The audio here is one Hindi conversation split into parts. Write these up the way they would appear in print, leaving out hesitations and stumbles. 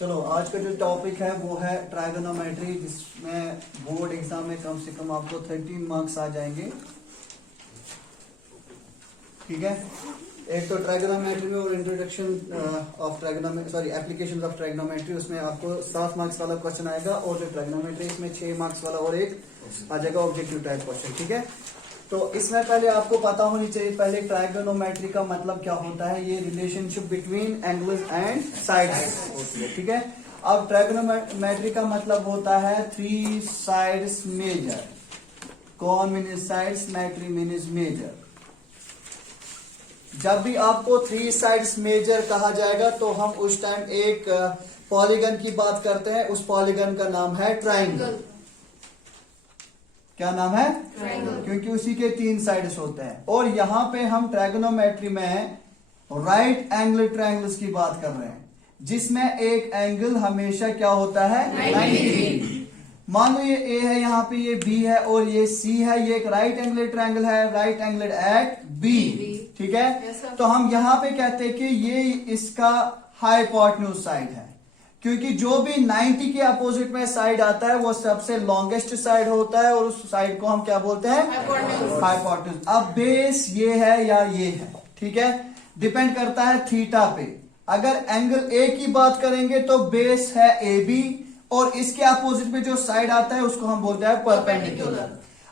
चलो आज का जो टॉपिक है वो है ट्राइगोनोमेट्री, जिसमें बोर्ड एग्जाम में कम से कम आपको 13 मार्क्स आ जाएंगे। ठीक है, एक तो ट्राइगोनोमेट्री में और introduction of trigonometry application of trigonometry, उसमें आपको 7 मार्क्स वाला क्वेश्चन आएगा, और जो ट्राइगोनोमेट्री इसमें 6 मार्क्स वाला और एक आ जाएगा ऑब्जेक्टिव टाइप क्वेश्चन। ठीक है, तो इसमें पहले आपको पता होनी चाहिए पहले ट्राइगोनोमेट्री का मतलब क्या होता है। ये relationship between angles and sides होती है। ठीक है, अब ट्राइगोनोमेट्री का मतलब होता है 3 साइड्स मेजर, कौन मीन्स साइड्स, मेट्री मीन्स मेजर। जब भी आपको 3 साइड्स मेजर कहा जाएगा तो हम उस टाइम एक पॉलीगन की बात करते हैं, उस पॉलीगन का नाम है ट्राइंगल। क्या नाम है? ट्राइंगल, क्योंकि उसी के 3 साइड्स होते हैं। और यहां पे हम ट्राइगोनोमेट्री में राइट एंगल ट्रायंगल्स की बात कर रहे हैं, जिसमें एक एंगल हमेशा क्या होता है? 90 डिग्री। मान लो ये ए है, यहाँ पे ये बी है और ये सी है, ये एक राइट एंगल ट्रायंगल है, राइट एंगल एट बी। ठीक है, तो हम यहाँ पे कहते हैं कि ये इसका हाइपोटेन्यूज साइड है, क्योंकि जो भी 90 के अपोजिट में साइड आता है वो सबसे लॉन्गेस्ट साइड होता है, और उस साइड को हम क्या बोलते हैं? हाइपोटेन्यूज। अब बेस ये है या ये है, ठीक है, डिपेंड करता है थीटा पे। अगर एंगल ए की बात करेंगे तो बेस है ए बी, और इसके अपोजिट में जो साइड आता है उसको हम बोलते हैं परपेंडिकुलर।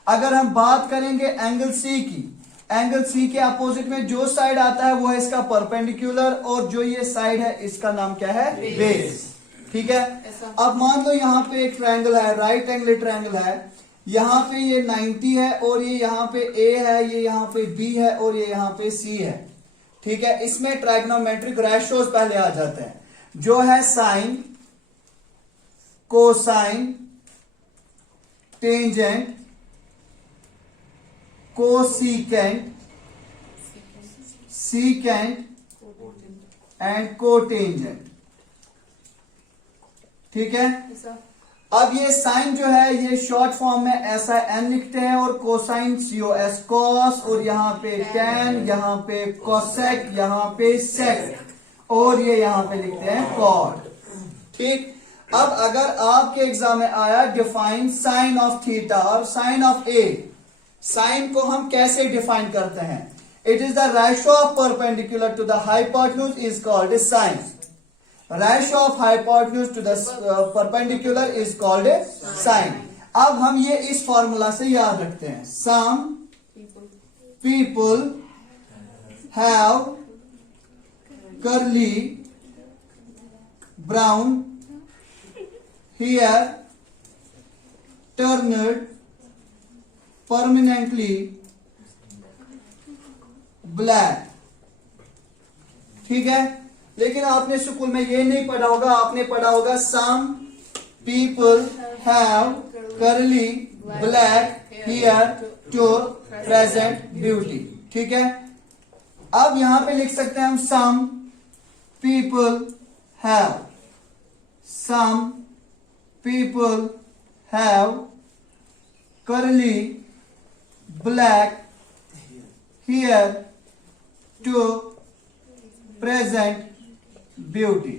अगर हम बात करेंगे एंगल सी की, एंगल सी के अपोजिट में जो साइड आता है वो है इसका परपेंडिकुलर, और जो ये साइड है इसका नाम क्या है? बेस। ठीक है, अब मान लो यहाँ पे एक ट्रायंगल है, राइट एंगल ट्रायंगल है, यहाँ पे ये 90 है, और ये यहाँ पे ए है, ये यहाँ पे बी है, और ये यहाँ पे सी है। ठीक है, इसमें ट्राइगोनोमेट्रिक रेशियोज पहले आ जाते हैं, जो है sine, cosine, tangent, cosecant, secant and cotangent. ठीक है, अब ये साइन जो है ये शॉर्ट फॉर्म में ऐसा एन लिखते हैं, और कोसाइन COS कॉस, और यहाँ पे टैन, यहाँ पे कोसेक, यहाँ पे सेक, और ये यहाँ पे लिखते हैं कॉट। ठीक, अब अगर आपके एग्जाम में आया डिफाइन साइन ऑफ थीटा और साइन ऑफ ए, साइन को हम कैसे डिफाइन करते हैं? It is the ratio of perpendicular to the hypotenuse is called sine, ratio of hypotenuse to the perpendicular is called sine. अब हम ये इस फॉर्मूला से याद रखते हैं, some people have curly brown hair turned permanently black। ठीक है, लेकिन आपने स्कूल में ये नहीं पढ़ा होगा, आपने पढ़ा होगा some people have curly black hair to present beauty. ठीक है, अब यहां पे लिख सकते हैं हम some people have, some people have curly black hair to present beauty।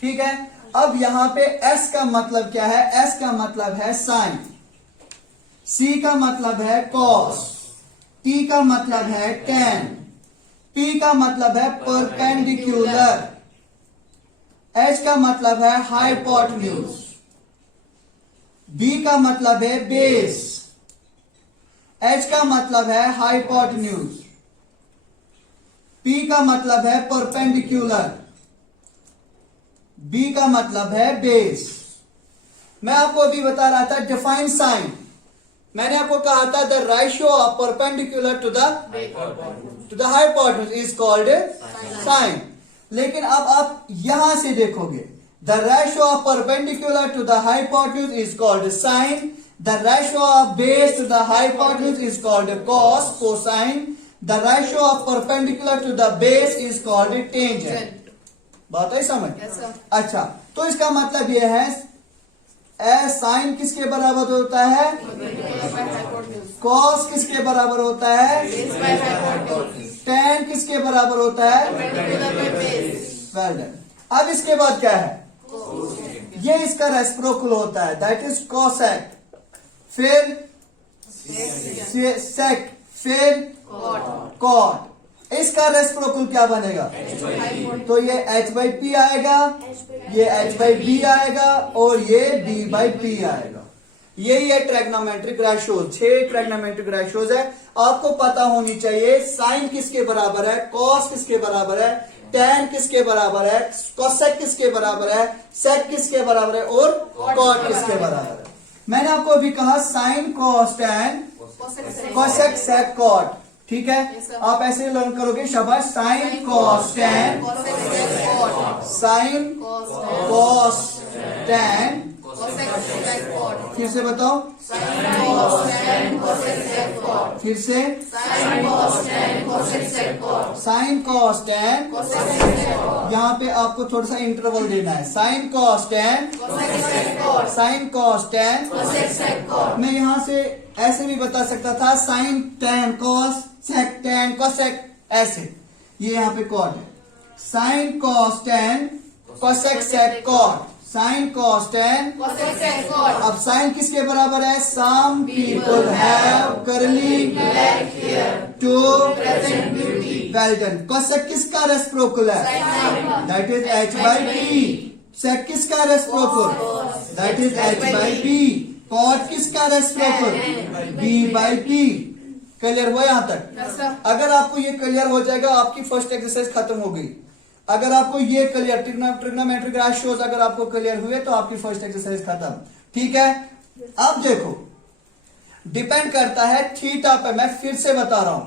ठीक है, अब यहां पे S का मतलब क्या है? S का मतलब है साइन, C का मतलब है कॉस, T का मतलब है टैन, P का मतलब है परपेंडिकुलर, H का मतलब है हाइपोटेन्यूज, B का मतलब है बेस, H का मतलब है हाइपोटेन्यूज, P का मतलब है परपेंडिकुलर, B का मतलब है बेस। मैं आपको अभी बता रहा था डिफाइन साइन, मैंने आपको कहा था the ratio of perpendicular to the hypotenuse is called sine. लेकिन अब आप यहां से देखोगे, the ratio of perpendicular to the hypotenuse is called sine, the ratio of base to the hypotenuse is called cos, cosine, the ratio of perpendicular to the base is called tangent. बात है समझ? अच्छा, तो इसका मतलब यह है साइन किसके बराबर होता है? कॉस किसके बराबर होता है? tan किसके बराबर होता है? Well done. अब इसके बाद क्या है, ये इसका रेसिप्रोकल होता है, दैट इज कोसेक, फिर सेक, फिर कॉट। इसका रेसिप्रोकल क्या बनेगा, तो ये h बाई पी आएगा, ये h बाई बी आएगा और ये b बाई पी आएगा। यही है ट्रैग्नोमेट्रिक रेशियोज। 6 ट्रैग्नोमेट्रिक रेशियोज है। आपको पता होनी चाहिए साइन किसके बराबर है, कॉस किसके बराबर है, टैन किसके बराबर है, कोसेक किसके बराबर है, सेक किसके बराबर है और कॉट किसके बराबर है। मैंने आपको अभी कहा sine cos tan cosec sec cot, ठीक है। आप ऐसे लर्न करोगे, शाबाश। Sine cos tan, sine cos tan, फिर से बताओ, फिर से साइन कॉस टैन, यहाँ पे आपको थोड़ा सा इंटरवल देना है। Sine cos tan, sine cos tan. मैं यहाँ से ऐसे भी बता सकता था, sine tan cos sec tan cosec, ऐसे। ये यहाँ पे कॉट है, sine cos tan cosec sec cot, sine cos tan. अब साइन किसके बराबर है, some people have curly black hair to well done. Cosec किसका रेसिप्रोकल है, दैट इज h बाई पी। सेक किसका reciprocal, that is h by P. Cot किसका reciprocal, b by P. Clear हुआ यहाँ तक? अगर आपको ये क्लियर हो जाएगा, आपकी फर्स्ट एक्सरसाइज खत्म हो गई। अगर आपको ये क्लियर ट्रिग्नोमेट्रिक रेशियोज अगर आपको क्लियर हुए तो आपकी फर्स्ट एक्सरसाइज खत्म, ठीक है। अब देखो, डिपेंड करता है थीटा पे। मैं फिर से बता रहा हूं,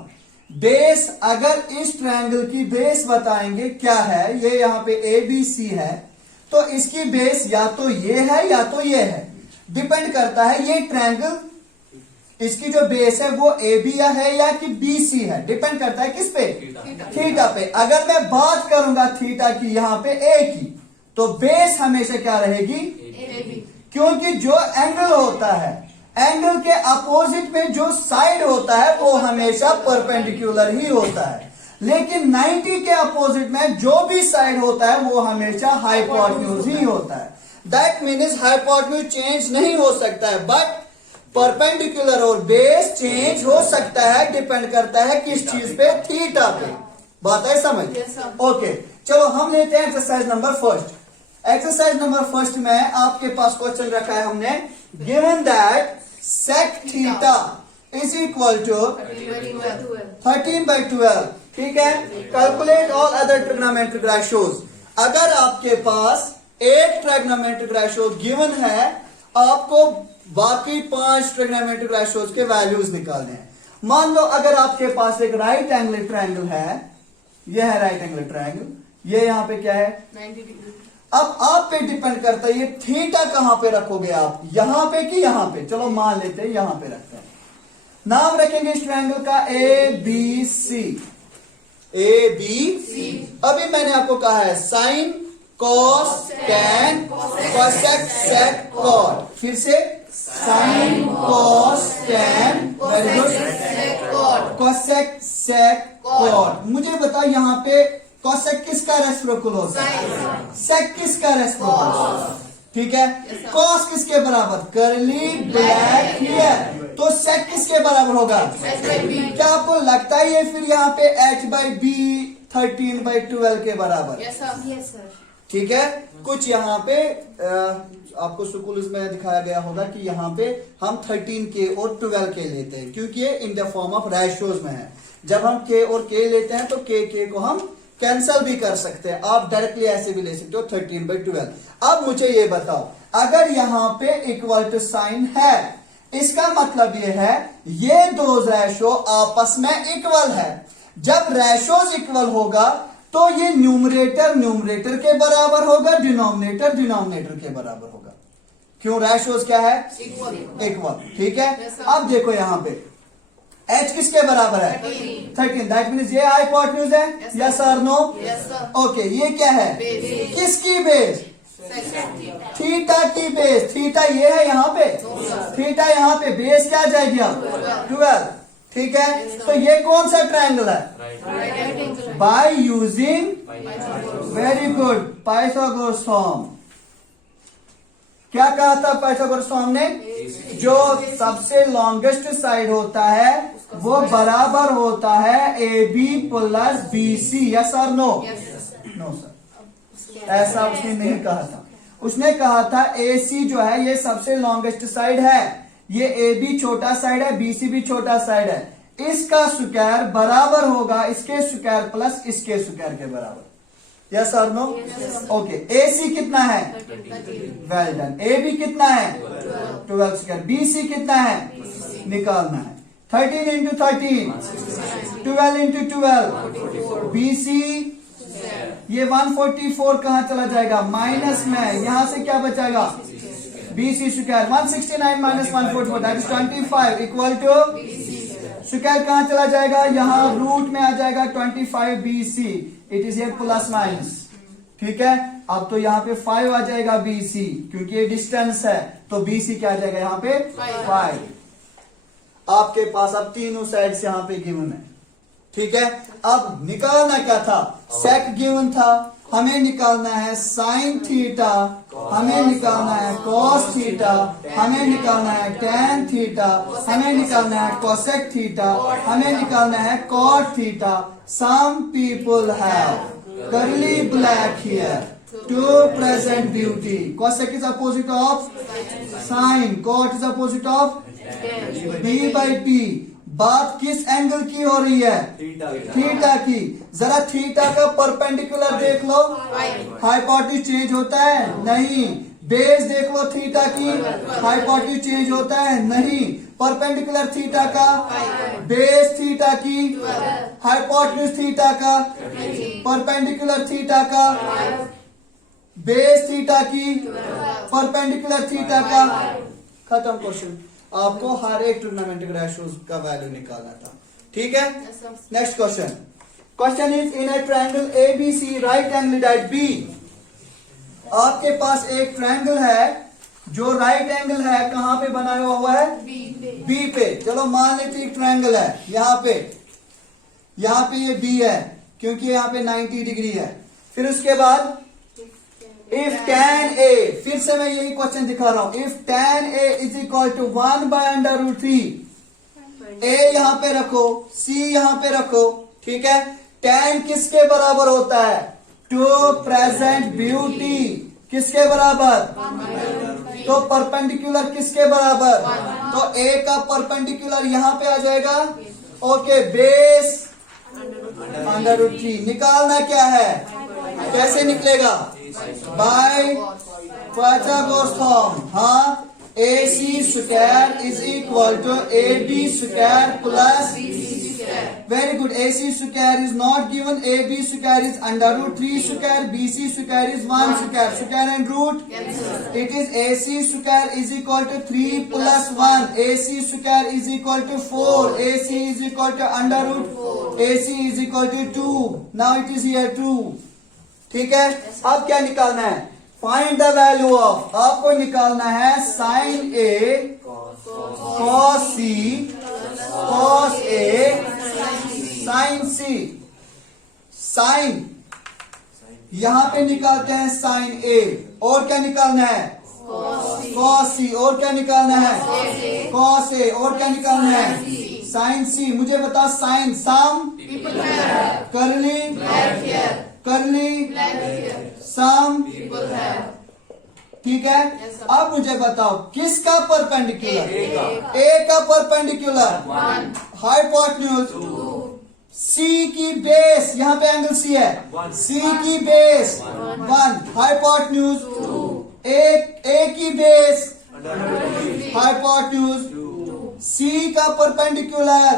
बेस अगर इस ट्रायंगल की बेस बताएंगे क्या है, ये यहाँ पे ए बी सी है, तो इसकी बेस या तो ये है या तो ये है। डिपेंड करता है ये ट्रायंगल, इसकी जो बेस है वो ए बी है या कि बी सी है। डिपेंड करता है किस पे, थीटा पे। अगर मैं बात करूंगा थीटा की यहाँ पे ए की, तो बेस हमेशा क्या रहेगी, क्योंकि जो एंगल होता है, एंगल के अपोजिट में जो साइड होता है वो हमेशा परपेंडिकुलर ही होता है। लेकिन 90 के अपोजिट में जो भी साइड होता है वो हमेशा हाइपोटेन्यूज ही होता है। दैट मीन्स हाइपोटेन्यूज चेंज नहीं हो सकता है, बट परपेंडिकुलर और बेस चेंज हो सकता है। डिपेंड करता है किस चीज पे, थीटा पे। बात है समझ? ओके, चलो हम लेते हैं exercise number first. Exercise number first में आपके पास क्वेश्चन रखा है हमने, given that sec theta is equal to 13/12, ठीक है। Calculate all other trigonometric ratios. अगर आपके पास एक ट्रिग्नोमेट्रिक रेशियो गिवन है, आपको बाकी 5 ट्रिग्नोमेट्रिक रेशियोज के वैल्यूज निकालने हैं। मान लो अगर आपके पास एक राइट एंगल ट्रायंगल है, यह है राइट एंगल ट्रायंगल, ये यहाँ पे क्या है 90 डिग्री। अब आप पे डिपेंड करता है ये थीटा कहां पे रखोगे आप, यहां पे कि यहां पे। चलो मान लेते हैं यहां पे रखते हैं। नाम रखेंगे इस ट्रायंगल का ए बी सी, ए बी सी। अभी मैंने आपको कहा है sine cos tan cosec sec cot, फिर से sine cos tan cosec sec cot. मुझे बताओ यहाँ पे कोसेक किसका रेसिप्रोकल होता है, सेक किसका रेसिप्रोकल, ठीक है। कॉस किसके बराबर, करली ब्लैक हेयर, तो सेक किसके बराबर होगा, क्या आपको लगता है ये फिर यहाँ पे h बाई बी 13/12 के बराबर? Yes sir. ठीक है। कुछ यहाँ पे आपको स्कूल में दिखाया गया होगा कि यहाँ पे हम 13 के और 12 के लेते हैं, क्योंकि ये in the form of ratios में है। जब हम के और के लेते हैं तो के को हम कैंसल भी कर सकते हैं, आप डायरेक्टली ऐसे भी ले सकते हो 13/12। अब मुझे ये बताओ, अगर यहाँ पे इक्वल टू साइन है, इसका मतलब ये है ये दो रेशो आपस में इक्वल है। जब रेशोज इक्वल होगा तो ये न्यूमरेटर के बराबर होगा, डिनोमिनेटर के बराबर होगा। क्यों, रेशोज क्या है, इक्वल, ठीक है। अब देखो यहाँ पे h किसके बराबर है, 13। दैट मीन्स ये हाइपोटेन्यूज है, यस और नो? ओके, ये क्या है, किसकी बेस, थीटा की बेस। थीटा ये है यहाँ पे, थीटा यहाँ पे, बेस क्या आ जाएगी आप 12, ठीक है, तो ये कौन सा ट्रायंगल है? By using, very good, Pythagoras form. क्या कहा था पाइथागोरस फॉर्म ने? जो सबसे लॉन्गेस्ट साइड होता है वो बराबर होता है A B plus B C. Yes और नो? नो सर, ऐसा उसने नहीं कहा था। उसने कहा था ए सी जो है ये सबसे लॉन्गेस्ट साइड है, ये ए बी छोटा साइड है, बी सी भी छोटा साइड है, इसका स्क्वायर बराबर होगा इसके स्क्वायर प्लस इसके स्क्वायर के बराबर। यस और नो? ओके, ए सी कितना है? Well done. ए बी कितना है? 12 स्क्वायर। बी सी कितना है? निकालना है। 13 इंटू 13, 12 इंटू 12, बी सी ये 144 कहां चला जाएगा? माइनस में, यहां से क्या बचाएगा? B C square 169 minus 144 that is 25 equal to square कहां चला जाएगा? यहां रूट में आ जाएगा 25 B C, it is A plus minus. ठीक है, अब तो यहाँ पे 5 आ जाएगा बी सी, क्योंकि ये डिस्टेंस है तो बी सी क्या आ जाएगा यहाँ पे? 5। आपके पास अब तीनों साइड से यहाँ पे गिवन है। ठीक है, अब निकालना क्या था? सेक गिवन था, हमें निकालना है साइन थीटा, हमें निकालना है कॉस थीटा, हमें निकालना है टेन थीटा, हमें निकालना है कोसेक थीटा, हमें निकालना है cot theta. Some people have curly black hair to present beauty. Cosec is opposite of sine, cot is opposite of b by p। बात किस एंगल की हो रही है? थीटा की। जरा थीटा का परपेंडिकुलर देख लो, हाइपोटेन्यूज चेंज होता है? नहीं। बेस देख लो थीटा की, हाइपोटेन्यूज चेंज होता है? नहीं। परपेंडिकुलर थीटा का, बेस थीटा की, हाइपोटेन्यूज थीटा का, परपेंडिकुलर थीटा का, बेस थीटा की, परपेंडिकुलर थीटा का। खत्म क्वेश्चन। आपको हर एक ट्रिग्नोमेट्रिक रेशियोज का वैल्यू निकालना था। ठीक है, next question. Question is in a triangle A B C right angle at B. आपके पास एक ट्रायंगल है जो राइट एंगल है, कहां पे बनाया हुआ है? बी पे। चलो मान लेते एक ट्रायंगल है यहाँ पे ये बी है, क्योंकि यहाँ पे 90 डिग्री है। फिर उसके बाद इफ tan a, फिर से मैं यही क्वेश्चन दिखा रहा हूं। If tan a is equal to 1 by under root 3, a यहां पे रखो, c यहां पे रखो। ठीक है, tan किसके बराबर होता है? To present beauty. किसके बराबर? तो परपेंडिकुलर किसके बराबर? तो a का परपेंडिकुलर यहां पे आ जाएगा। Okay, base under root 3। निकालना क्या है? कैसे निकलेगा? By Pythagoras form. हाँ, A C square is equal to A B square plus, very good. A C square is not given, A B square is under root 3 square, B C square is 1 square, square and root, it is A C square is equal to 3 plus 1, A C square is equal to 4, A C is equal to under root, A C is equal to 2। Now it is here 2। ठीक है, अब क्या निकालना है? फाइंड द वैल्यू ऑफ, आपको निकालना है sign A cos C cos A sign C. Sign यहां पे निकालते हैं साइन ए, और क्या निकालना है? कॉस सी। और क्या निकालना है? Cos A. और क्या निकालना है? साइन सी। मुझे बता, साइन सम करली सम, ठीक है। अब मुझे बताओ किसका परपेंडिकुलर? ए का परपेंडिकुलर, हाइपोटेन्यूज सी की बेस, यहाँ पे एंगल सी है, सी की बेस 1, हाइपोटेन्यूज ए की बेस हाइपोटेन्यूज सी का परपेंडिकुलर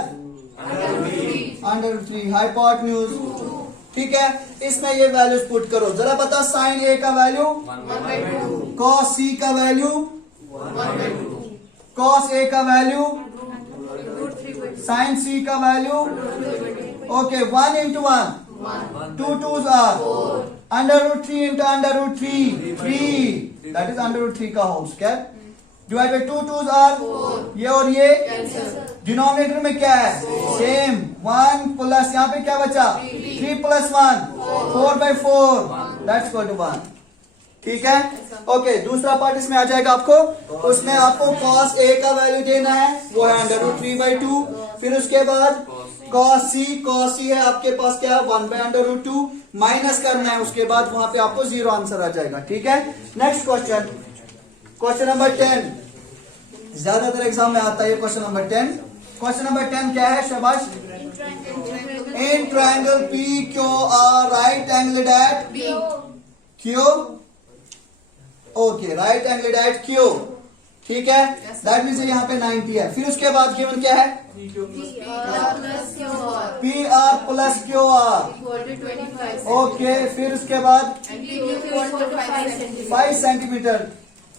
अंडर 3 हाइपोटेन्यूज। ठीक है, इसमें ये वैल्यूज पुट करो। जरा बता, साइन ए का वैल्यू 1/2, कॉस सी का वैल्यू 1/2, कॉस ए का वैल्यू साइन सी का value. Okay, 1 into 1, 2 2s are 4, under root 3 into under root 3, 3, that is under root 3 का whole square. Divide by 2 2 are ये और ये डिनोमिनेटर में क्या है सेम 1 प्लस यहाँ पे क्या बचा 3 plus 1 4 by 4 that's equal to 1 ठीक है ओके दूसरा पार्ट इसमें आ जाएगा आपको उसमें आपको cos A का वैल्यू देना है वो है √3/2 फिर उसके बाद cos C है आपके पास क्या है 1/√2 माइनस करना है उसके बाद वहां पे आपको 0 आंसर आ जाएगा ठीक है नेक्स्ट क्वेश्चन नंबर 10 ज्यादातर एग्जाम में आता है ये क्वेश्चन नंबर 10 क्या है शाबाश in triangle PQR right angle at Q okay right angle at Q ठीक है दैट मीन्स यहाँ पे 90 है फिर उसके बाद गिवन क्या है PR प्लस QR ओके फिर उसके बाद 5 centimetre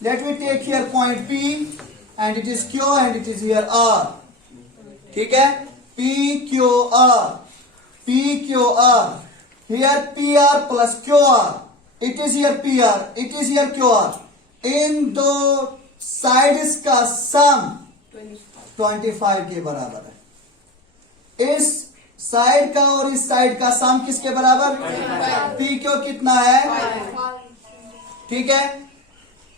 let me take here point P and it is Q and it is here R ठीक है PQR here PR plus QR it is here PR it is here QR इन दो साइड्स का सम 25 के बराबर है इस साइड का और इस साइड का सम किसके बराबर PQ कितना है ठीक है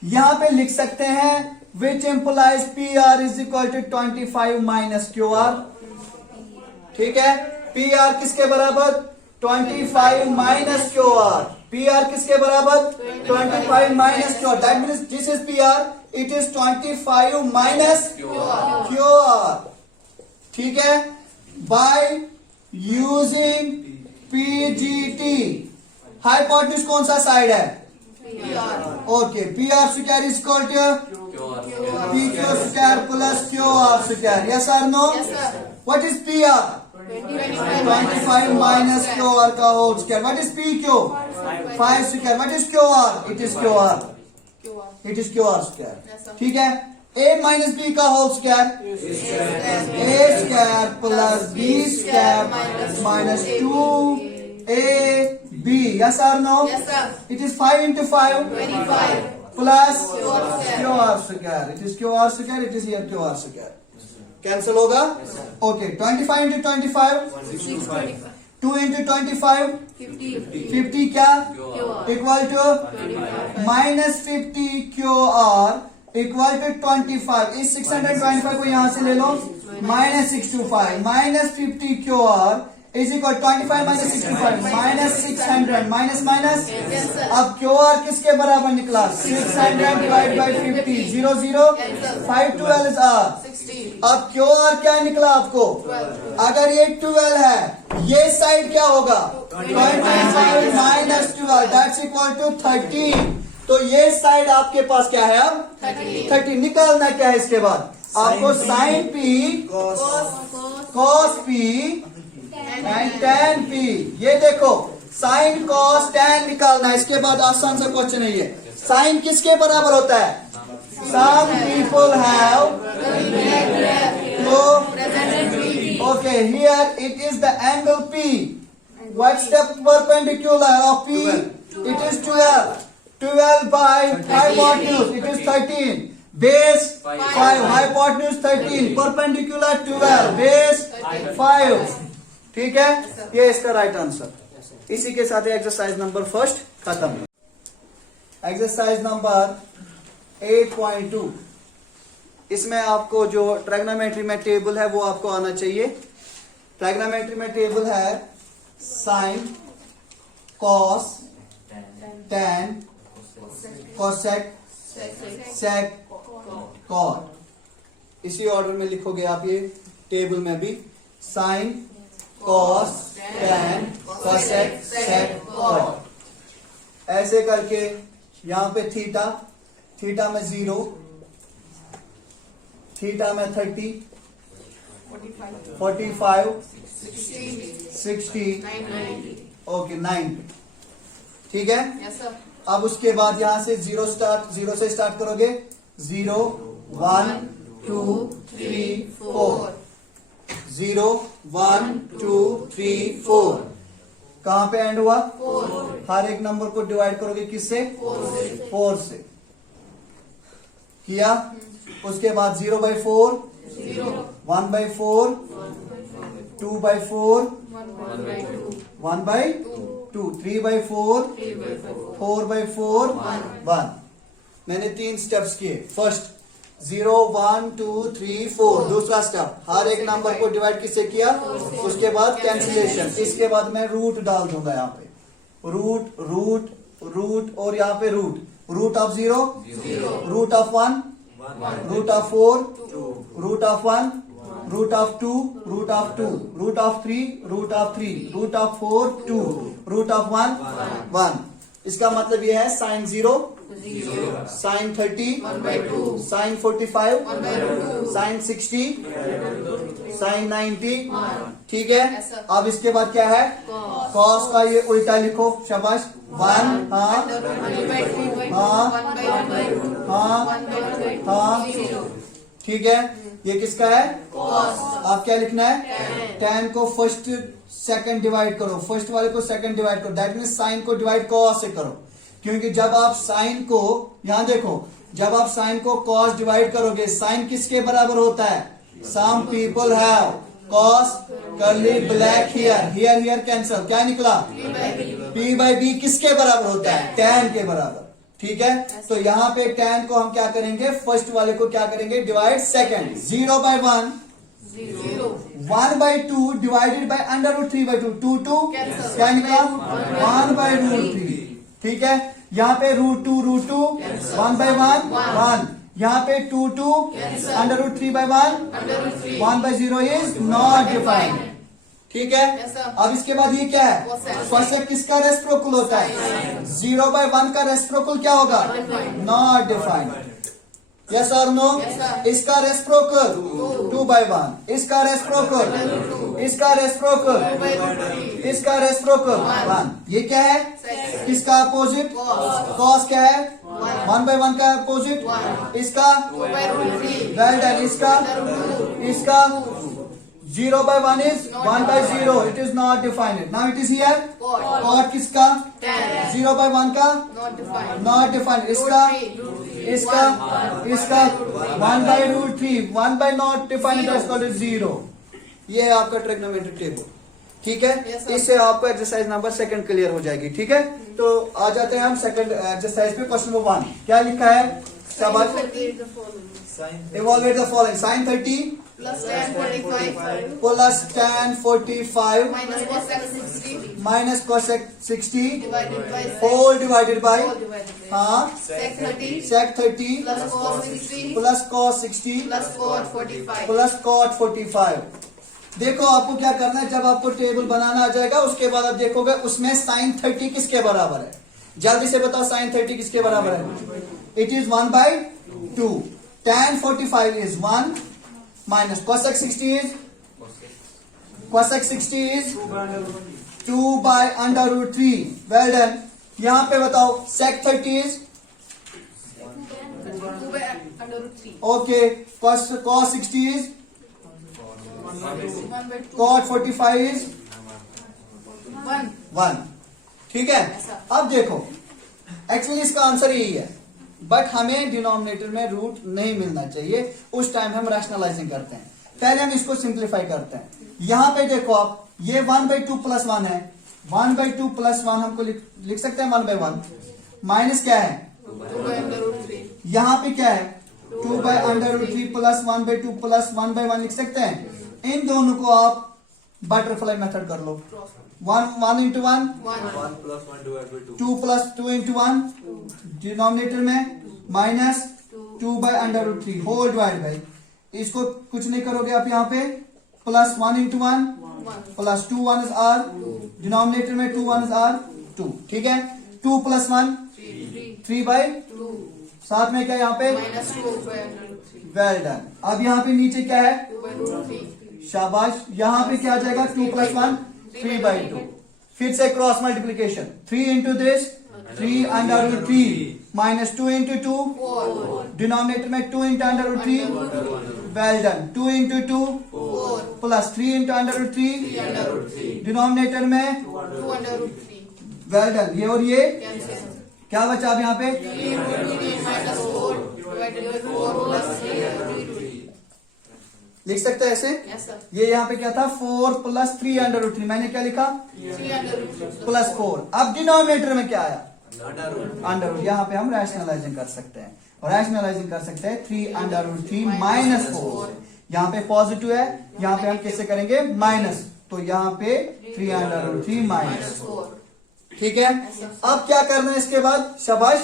यहां पे लिख सकते हैं which implies PR is equal to 25 minus QR ठीक है PR किसके बराबर 25 माइनस QR PR किसके बराबर 25 minus QR that means this is PR it is 25 minus QR ठीक है बाय यूजिंग PGT हाइपोटेन्यूज कौन सा साइड है okay PR square is equal to PQ square plus QR square yes और no what is PR 25 minus QR का whole square what is PQ 5 square what is QR it is QR square ठीक है A माइनस B का whole square A square plus B square minus 2AB yes और no it is 5 into 5 plus QR square it is QR square it is here QR square cancel होगा ओके 25 into 25 2 into 25 50 क्या equal to minus 50 QR equal to 25 इस 625 को यहां से ले लो minus 625 minus 50 QR is equal 25 minus 65 minus 600 minus minus अब QR किसके बराबर निकला 600 डिवाइड बाई 50 0 0 5 12 is R अब QR क्या निकला आपको अगर ये 12 है ये साइड क्या होगा 25 माइनस 12 दैट्स इक्वल टू 13 तो ये साइड आपके पास क्या है अब 30 निकालना क्या है इसके बाद आपको sine P cos P and tan P ये देखो साइन cos tan निकालना है इसके बाद आसान सा क्वेश्चन है ये साइन किसके बराबर होता है some people have okay here it is the angle P what's the perpendicular of P it is 12 by hypotenuse it is 13 base 5 hypotenuse 13 perpendicular 12 base 5 ठीक है ये इसका राइट आंसर इसी के साथ एक्सरसाइज नंबर फर्स्ट खत्म एक्सरसाइज नंबर 8.2 इसमें आपको जो ट्रायगोनोमेट्री में टेबल है वो आपको आना चाहिए ट्रायगोनोमेट्री में टेबल है sine cos tan cosec sec cot इसी ऑर्डर में लिखोगे आप ये टेबल में भी sine cos tan cosec sec cot ऐसे करके यहां पे थीटा में 0 थीटा में 30 45 60 ओके 90 ठीक है अब उसके बाद यहां से 0 से स्टार्ट करोगे 0 1 2 3 4 0 1 2 3 4 कहां पे एंड हुआ 4 हर एक नंबर को डिवाइड करोगे किससे 4 से किया उसके बाद 0/4, 1/4, 2/4, 1/2, 3/4, 4/4, 1। मैंने 3 स्टेप्स किए। फर्स्ट 0, 1, 2, 3, 4। दूसरा स्टेप हर एक नंबर को डिवाइड किससे किया, उसके बाद कैंसिलेशन। इसके बाद मैं रूट डाल दूंगा यहाँ पे, रूट और यहाँ पे root of 0, root of 1, root of 4, root of 1, root of 2, root of 2, root of 3, root of 3, root of 4, 2, root of 1, 1। इसका मतलब यह है sine 0, sine 30, sine 45, sine 60, sine 90। ठीक है, अब इसके बाद क्या है, कॉस का ये उल्टा लिखो, शाबाश। 1, हाँ हाँ, ठीक है। ये किसका है, आप क्या लिखना है, tan को फर्स्ट सेकंड डिवाइड करो, फर्स्ट वाले को सेकंड डिवाइड करो, दैट मीन साइन को डिवाइड कॉस से करो। क्योंकि जब आप साइन को, यहां देखो, जब आप साइन को कॉस डिवाइड करोगे, साइन किसके बराबर होता है, some people have cos curly black hair cancel, क्या निकला, p/b किसके बराबर होता है, tan के बराबर। ठीक है, तो यहाँ पे tan को हम क्या करेंगे, फर्स्ट वाले को क्या करेंगे, डिवाइड सेकंड। 0/1, 1/2 डिवाइडेड बाय √3/2, 2 क्या निकला, 1/√3। ठीक है, यहाँ पे √2, 1/1, 1। यहाँ पे 2 √3/1, 1/0 इज नॉट डिफाइंड। ठीक है, अब इसके बाद ये क्या है, कोसेक किसका रेसिप्रोकल होता है, 0/1 का रेसिप्रोकल क्या होगा, नॉट डिफाइंड। यस और नो, इसका रेसिप्रोकल 2/1, इसका रेसिप्रोकल, इसका रेसिप्रोकल, इसका रेसिप्रोकल 1। ये क्या है, किसका अपोजिट, कॉस क्या है, 1/1 का अपोजिट, इसका वेल डन, इसका 0/1 is 1/0, it is not defined. Now it is here, cot किसका, 0/1 का not defined, इसका 1/√3, 1 by not defined is called 0। ये है आपका ट्रिग्नोमेट्रिक टेबल। ठीक है, इससे आपको एक्सरसाइज नंबर 2 क्लियर हो जाएगी। ठीक है, तो आ जाते हैं हम सेकंड एक्सरसाइज पे। क्वेश्चन नंबर 1 क्या लिखा है, शाबाश। Evaluate the following: sin 30 plus tan 45 plus tan 45 minus cosec 60 minus cosec 60 divided by whole divided by हाँ sec 30 sec 30 plus cos 60 plus cos 60 plus cot 45। plus cot 45। देखो आपको क्या करना है, जब आपको टेबल बनाना आ जाएगा उसके बाद आप देखोगे उसमें sin 30 किसके बराबर है। जल्दी से बताओ sin 30 किसके बराबर है, it is 1/2। tan 45 is 1 minus cosec 60 is 2/√3। Well done. यहां पे बताओ sec 30 is 2/√3। Okay, cos 60 is 1/2। cot 45 is 1। 1। ठीक है, अब देखो एक्चुअली इसका आंसर यही है, बट हमें डिनोमिनेटर में रूट नहीं मिलना चाहिए, उस टाइम हम रैशनलाइजिंग करते हैं। पहले हम इसको सिंप्लीफाई करते हैं। यहां पे देखो आप, ये 1/2 + 1 है, 1/2 + 1 हमको लिख सकते हैं 1/1। माइनस क्या है, 2/√3। यहां पे क्या है, 2/√3 + 1/2 + 1/1 लिख सकते हैं। इन दोनों को आप बटरफ्लाई मेथड कर लो, 1 into 1, 1 2 + 2 into 1, डिनोमिनेटर में माइनस 2/√3 होल डिवाइड बाई, इसको कुछ नहीं करोगे आप यहाँ पे, plus 1 into 1 plus 2 1 is r, denominator में 2 1 is r 2। ठीक है, 2 + 1 3/2, साथ में क्या यहाँ पे minus 2/√3। Well done. अब यहाँ पे नीचे क्या है, 2/√3। शाबाश। यहाँ पे क्या आ जाएगा, 2 + 1 3/2। फिर से cross multiplication, 3 into this 3/√3 minus 2 into 2, 4 denominator में 2 into √3, well done. 2 into 2 4 plus 3 into √3, 3/√3 denominator में 2/√3 वेल डन। ये और ये कैंसिल क्या बचा अब यहाँ पे? 3 × 3 minus 4 divided by 4 plus 3 लिख सकते हैं ऐसे? yes sir ये यहाँ पे क्या था? 4 + 3 √3, मैंने क्या लिखा? 3 प्लस 4। अब डिनोमिनेटर में क्या आया? Under root. यहाँ पे हम रैशनलाइजिंग कर सकते हैं, रैशनलाइजिंग कर सकते हैं 3 √3 माइनस 4। यहाँ पे पॉजिटिव है, यहाँ पे हम कैसे करेंगे? माइनस, तो यहाँ पे 3 √3 माइनस 4। 4 ठीक है, अब क्या करना है इसके बाद? शाबाश,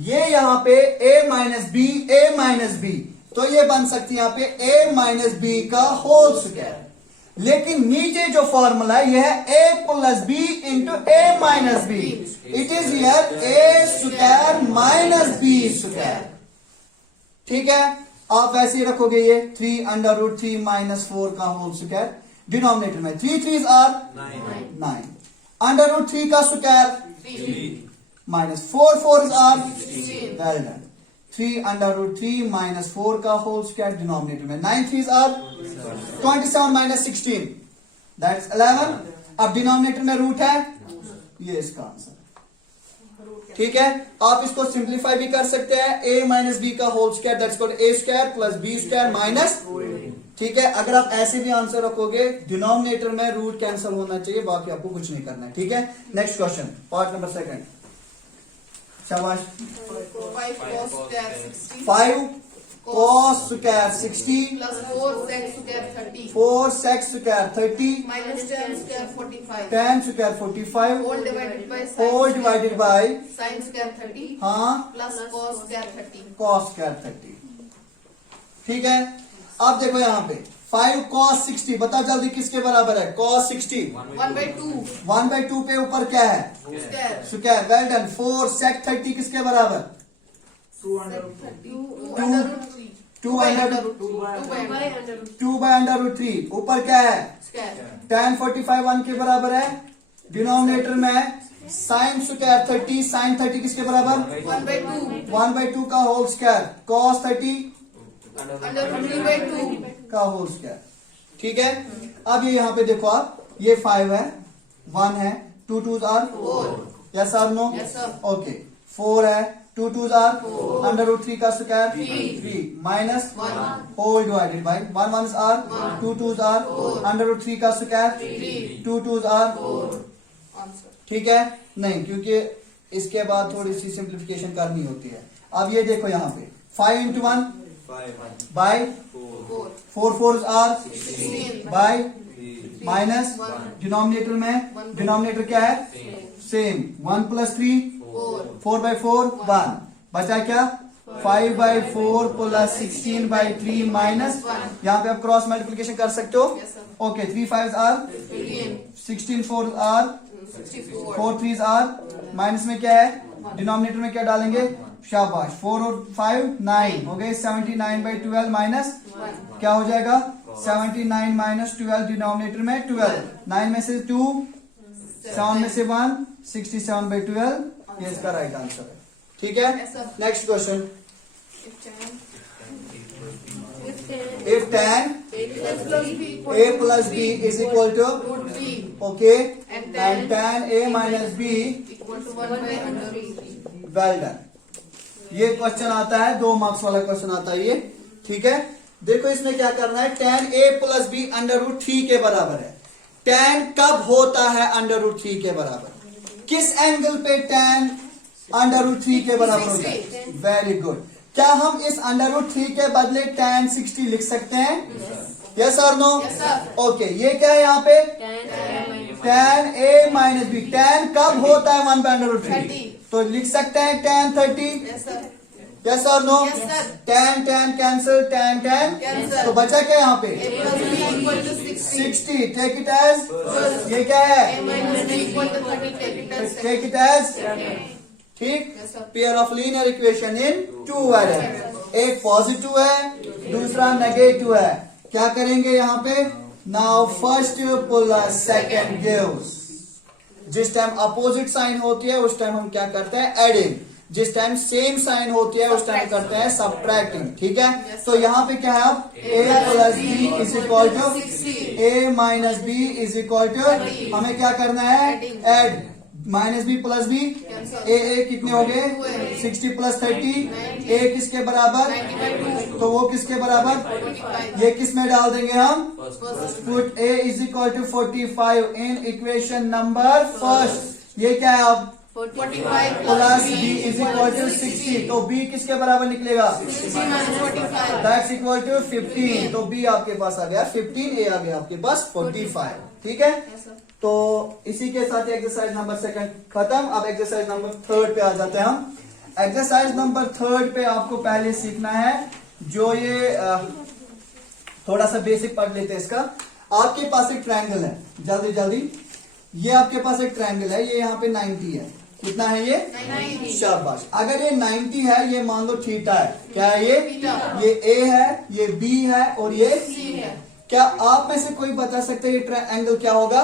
ये यहाँ पे a minus B, a minus B, तो ये बन सकती है यहाँ पे a माइनस बी का होल स्क्वायर। लेकिन नीचे जो फॉर्मूला है यह है a plus B into a minus B. It is here a square minus B square. ठीक है, आप वैसे ही रखोगे ये 3 √3 माइनस 4 का होल स्क्वायर। डिनोमिनेटर में 3 3s आर 9, √3 का square 3 minus 4 4s are 16 well done. 3 √3 minus 4 का होल स्क्वायर डिनोमिनेटर में 9 3s आर 27 माइनस 16 दैट्स 11। अब डिनोमिनेटर में रूट है, ये इसका आंसर। ठीक है, आप इसको सिंप्लीफाई भी कर सकते हैं, a माइनस बी का whole square that's called a square plus b square minus. ठीक है, अगर आप ऐसे भी आंसर रखोगे डिनोमिनेटर में रूट कैंसिल होना चाहिए, बाकी आपको कुछ नहीं करना है। ठीक है, नेक्स्ट क्वेश्चन, पार्ट नंबर 2। शाबाश। 5 cos square 60 5 cos square 60 plus 4 sec square 30 4 sec square 30 minus 10 square 45 tan square 45 whole divided by whole divided by sin square 30 हाँ plus cos square 30 cos square 30। ठीक है, अब देखो यहाँ पे 5 cos 60, बताओ जल्दी किसके बराबर है? cos 60 1/2 1/2 पे ऊपर क्या है? square square, well done. 4 sec 30 किसके बराबर? 2 under root 3 2 under root 2 by √3 ऊपर क्या है? square tan 45 1 के बराबर है। डिनोमिनेटर में sin स्क्वायर 30, sin 30 किसके बराबर? 1/2 1/2 का whole square, cos 30 under root 3/2 का होल स्क्वायर। ठीक है, अब ये यहाँ पे देखो आप, ये 5 है, 1 है, 2 2s are 4 yes or no? Yes, sir. Okay, 4 है, 2 2s आर अंडर रूट 3 का square 3 minus 1 whole divided by 1 1s are 2 2s are under root 3 का स्क्वायर 2 2s आर। answer ठीक है, नहीं, क्योंकि इसके बाद थोड़ी सी सिंप्लीफिकेशन करनी होती है। अब ये देखो यहाँ पे 5 into 1 by 4 4 4s are 16 by minus denominator में, डिनोमिनेटर क्या है? सेम 1 + 3 4 4/4 1 बचा क्या? 5/4 प्लस 16/3 माइनस, यहाँ पे आप क्रॉस मल्टीप्लिकेशन कर सकते हो। Yes, sir. Okay, 3 5s are 15 16 4 are 64 4 3s are minus में क्या है? डिनोमिनेटर में क्या डालेंगे? शाबाश, 4 और 5 9 हो गए। 79/12 माइनस 1 क्या हो जाएगा? 79 माइनस 12 डिनोमिनेटर में 12, 9 में से 2 7 में से 1 67/12, ये इसका राइट आंसर है। ठीक है, Yes, sir. Next question. if if tan a plus b is equal to root 3 okay And and tan a minus b equal to 1 by under root 3 well done. ये क्वेश्चन आता है, 2 मार्क्स वाला क्वेश्चन आता है ये। ठीक है, देखो इसमें क्या करना है, tan a plus b under root 3 के बराबर है। tan कब होता है अंडर रूट 3 के बराबर? किस एंगल पे tan अंडर रूट 3 के बराबर होता है? Very good. क्या हम इस अंडर रूट 3 के बदले tan 60 लिख सकते हैं? यस और नो? Yes, sir. ओके, ये क्या है यहाँ पे? tan a minus b। tan कब होता है 1 by अंडर रूट 3? 30 तो लिख सकते हैं tan 30। yes sir यस और no? Yes, sir. tan tan कैंसिल, tan tan Cancel. तो बचा क्या यहाँ पे? a plus b equal to 60 60। Take it as, ये क्या है? a minus b equal to 30 take it as take it as, ठीक, Yes, sir. Pair of linear equation in 2 variable. एक पॉजिटिव है, दूसरा नेगेटिव है। क्या करेंगे यहाँ पे? Now first plus second gives. जिस टाइम अपोजिट साइन होती है उस टाइम हम क्या करते हैं? एडिंग। जिस टाइम सेम साइन होती है उस टाइम करते हैं सब्ट्रैक्टिंग। ठीक है, तो यहाँ पे क्या है अब? a plus B is equal to a minus B is equal to, हमें क्या करना है? Add minus B plus B, A कितने हो गए 60 प्लस 30, ए किसके बराबर, तो वो किसके बराबर, ये किस में डाल देंगे हम, put A is equal to 45 in equation number first. ये क्या है अब 45 plus B is equal to 60, तो बी किसके बराबर निकलेगा, 60 minus 45 दैट्स इक्वल टू 15, तो बी आपके पास आ गया 15, ए आ गया आपके पास 45। ठीक है, तो इसी के साथ एक्सरसाइज नंबर 2 खत्म। अब एक्सरसाइज नंबर 3 पे आ जाते हैं हम। एक्सरसाइज नंबर 3 पे आपको पहले सीखना है जो ये थोड़ा सा बेसिक पढ़ लेते हैं इसका। आपके पास एक ट्रायंगल है, जल्दी जल्दी, ये आपके पास एक ट्रायंगल है, ये यहाँ पे 90 है, कितना है ये 90। शाबाश। अगर ये 90 है, ये मान लो थीटा है, क्या है ये थीटा। ये ए है, ये बी है और ये C है। क्या आप में से कोई बता सकते हैं ये ट्रायंगल क्या होगा,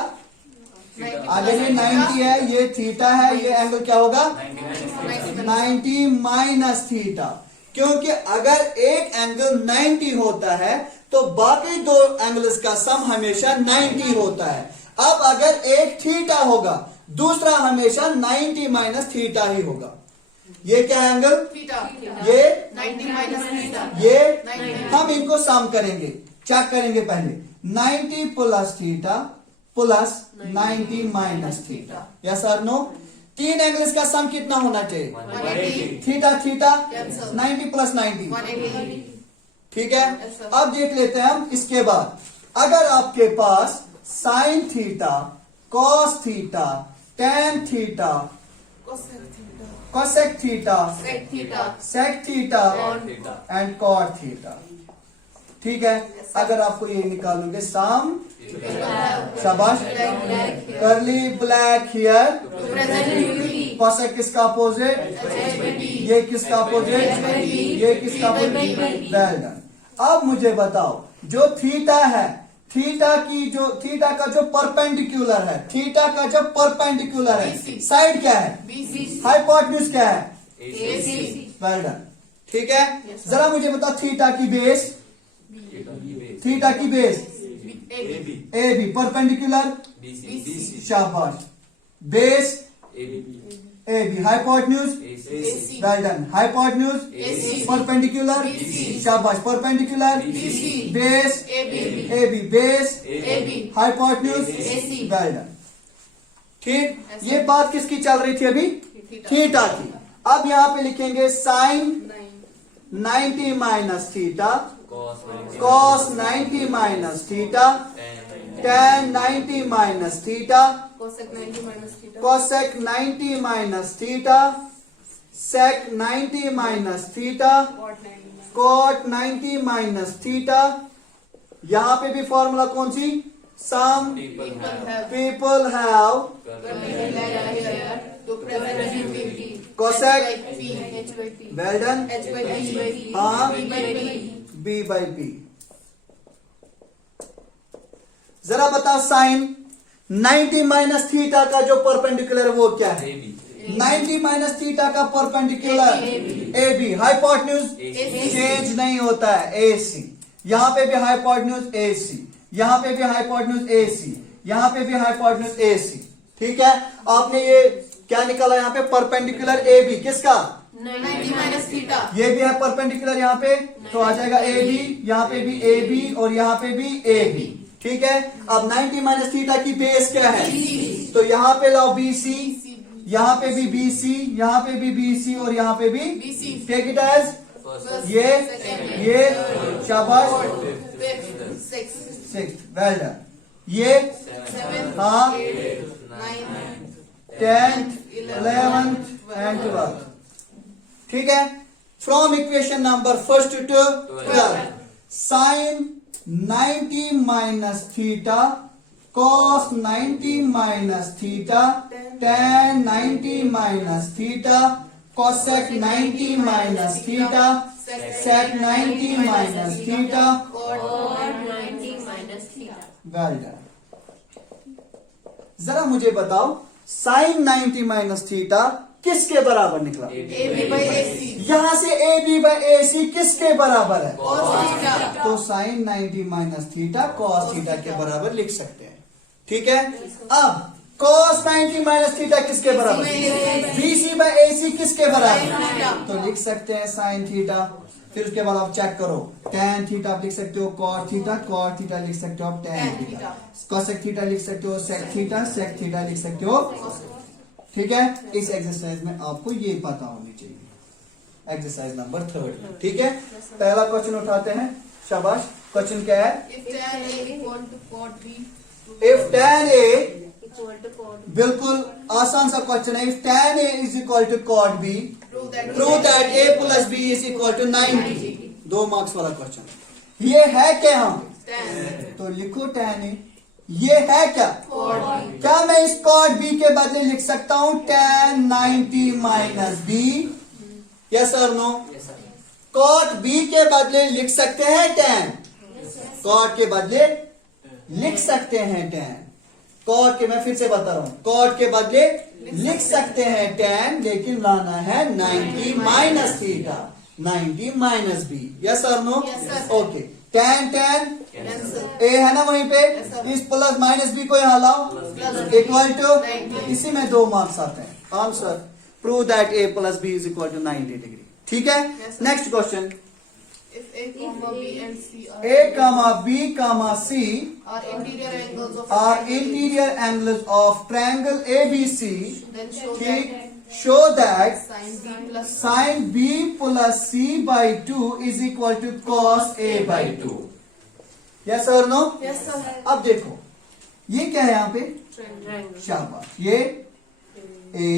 90 अगर ये 90 है, ये थीटा है, ये एंगल क्या होगा 90 माइनस थीटा, क्योंकि अगर एक एंगल 90 होता है तो बाकी दो एंगल्स का सम हमेशा 90 होता है। अब अगर एक थीटा होगा, दूसरा हमेशा 90 माइनस थीटा ही होगा। ये क्या है एंगल, थीटा। ये 90 minus थीटा। ये 90। हम इनको सम करेंगे, चेक करेंगे पहले 90 plus theta plus 90 minus theta, yes और नो। तीन एंगल्स का सम कितना होना चाहिए, 180। Theta theta Yes, sir। 90 plus 90, 180। ठीक है। Yes, sir। अब देख लेते हैं हम इसके बाद, अगर आपके पास sine theta, cos theta, tan theta, cosec theta, Sec थीटा। Sec theta and cot theta, ठीक है। अगर आपको ये निकालोगे सम, शाबाश, करली ब्लैक हियर, कोसेक किसका अपोजिट, ये किसका अपोजिट, ये किसका अपोजिट, वेल डन। अब मुझे बताओ जो थीटा है, थीटा का जो परपेंडिकुलर है, थीटा का जो परपेंडिकुलर है, BC। साइड क्या है, BC। हाइपोटेन्यूज क्या है, AC। वेल डन, ठीक है। Yes, sir। जरा मुझे बताओ थीटा की बेस, थीटा की base AB। A B, perpendicular BC। शाबाश, base A B, hypotenuse AC। Well done, hypotenuse AC। Perpendicular BC। शाबाश, perpendicular BC। Base AB। A B, base AB। Hypotenuse AC। Well done, ठीक। ये बात किसकी चल रही थी अभी, थीटा। थीटा की। अब यहाँ पे लिखेंगे sine 90 minus theta, cos 90 minus theta, tan 90 minus theta, Cosec 90 minus theta। cosec 90 minus theta, sec 90 minus theta, Cot 90 minus। cot 90 minus theta. यहां पे भी फॉर्मूला कौन सी, some People have people have here to present P। Cosec। H by P। वेल डन, H by P। हाँ। B by P। B by P. जरा बताओ साइन 90 माइनस थीटा का जो परपेंडिकुलर है वो क्या है, 90 माइनस थीटा का perpendicular A B, hypotenuse change नहीं होता है, ए सी। यहां पे भी हाइपोटेन्यूज ए सी, यहां पे भी हाइपोटेन्यूज ए सी, यहां पे भी हाइपोटेन्यूज ए सी, ठीक है। आपने ये क्या निकाला यहाँ पे, परपेंडिकुलर ए बी किसका, 90 minus theta। ये भी है परपेंडिकुलर यहाँ पे, तो आ जाएगा ए बी, यहाँ पे भी ए बी और यहाँ पे भी ए बी, ठीक है। अब 90 माइनस थीटा की बेस क्या है, तो यहाँ पे लाओ बी सी, यहाँ पे भी बी सी, यहाँ पे भी बी सी और यहाँ पे भी BC। टेक इट एज ये शाबाश, सिक्स, वेल डन। ये 7 हाँ 9 10th 11th एंड 12th, ठीक है। From equation number first to 12, sine 90 minus theta, cos 90 minus theta, tan 90 minus theta, cosec 90 minus theta, sec 90 minus theta, Cot 90 minus theta। Well done. जरा मुझे बताओ साइन 90 माइनस थीटा किसके बराबर निकला, AB by AC। यहां से ए बी बाई ए सी किसके बराबर है, Cos theta। तो sine 90 minus theta cos theta के बराबर लिख सकते हैं, ठीक है। अब cos 90 माइनस थीटा किसके बराबर? BC बाय AC किसके बराबर? तो लिख सकते हैं sin थीटा। फिर उसके बाद आप चेक करो, tan थीटा आप लिख सकते हो cot थीटा लिख सकते हो आप tan थीटा, cosec थीटा लिख सकते हो sec थीटा लिख सकते हो। ठीक है, इस एक्सरसाइज में आपको ये पता होनी चाहिए। एक्सरसाइज नंबर 3, ठीक है। पहला क्वेश्चन उठाते हैं, शाबाश। क्वेश्चन क्या है? इफ tan A, बिल्कुल आसान सा क्वेश्चन है। If tan A is equal to cot B, prove that A plus B is equal to 90। 2 marks वाला क्वेश्चन। ये है क्या? हम तो लिखो tan A। ये है क्या? क्या मैं इस cot B के बदले लिख सकता हूं tan 90 माइनस B? यस और नो? cot B के बदले लिख सकते हैं tan, cot के बदले लिख सकते हैं tan, cot के, मैं फिर से बता रहा हूं, cot के बदले लिख सकते हैं tan, लेकिन लाना है 90 minus theta, 90 minus B। Yes और नो? ओके, tan A है ना वहीं पे, इस प्लस माइनस B को यहां लाओ, इक्वल टू, इसी में 2 मार्क्स आते हैं। Answer, prove that A plus B is equal to 90 degree. ठीक है, next question. If A, B and C A, B, C are interior angles of are interior angles of triangle ABC, then show ठीक, that show that sin B plus sin B plus C by 2 is equal to cos A by 2। Yes और नो? yes sir अब देखो, ये क्या है यहाँ पे? triangle शाबाश। ये A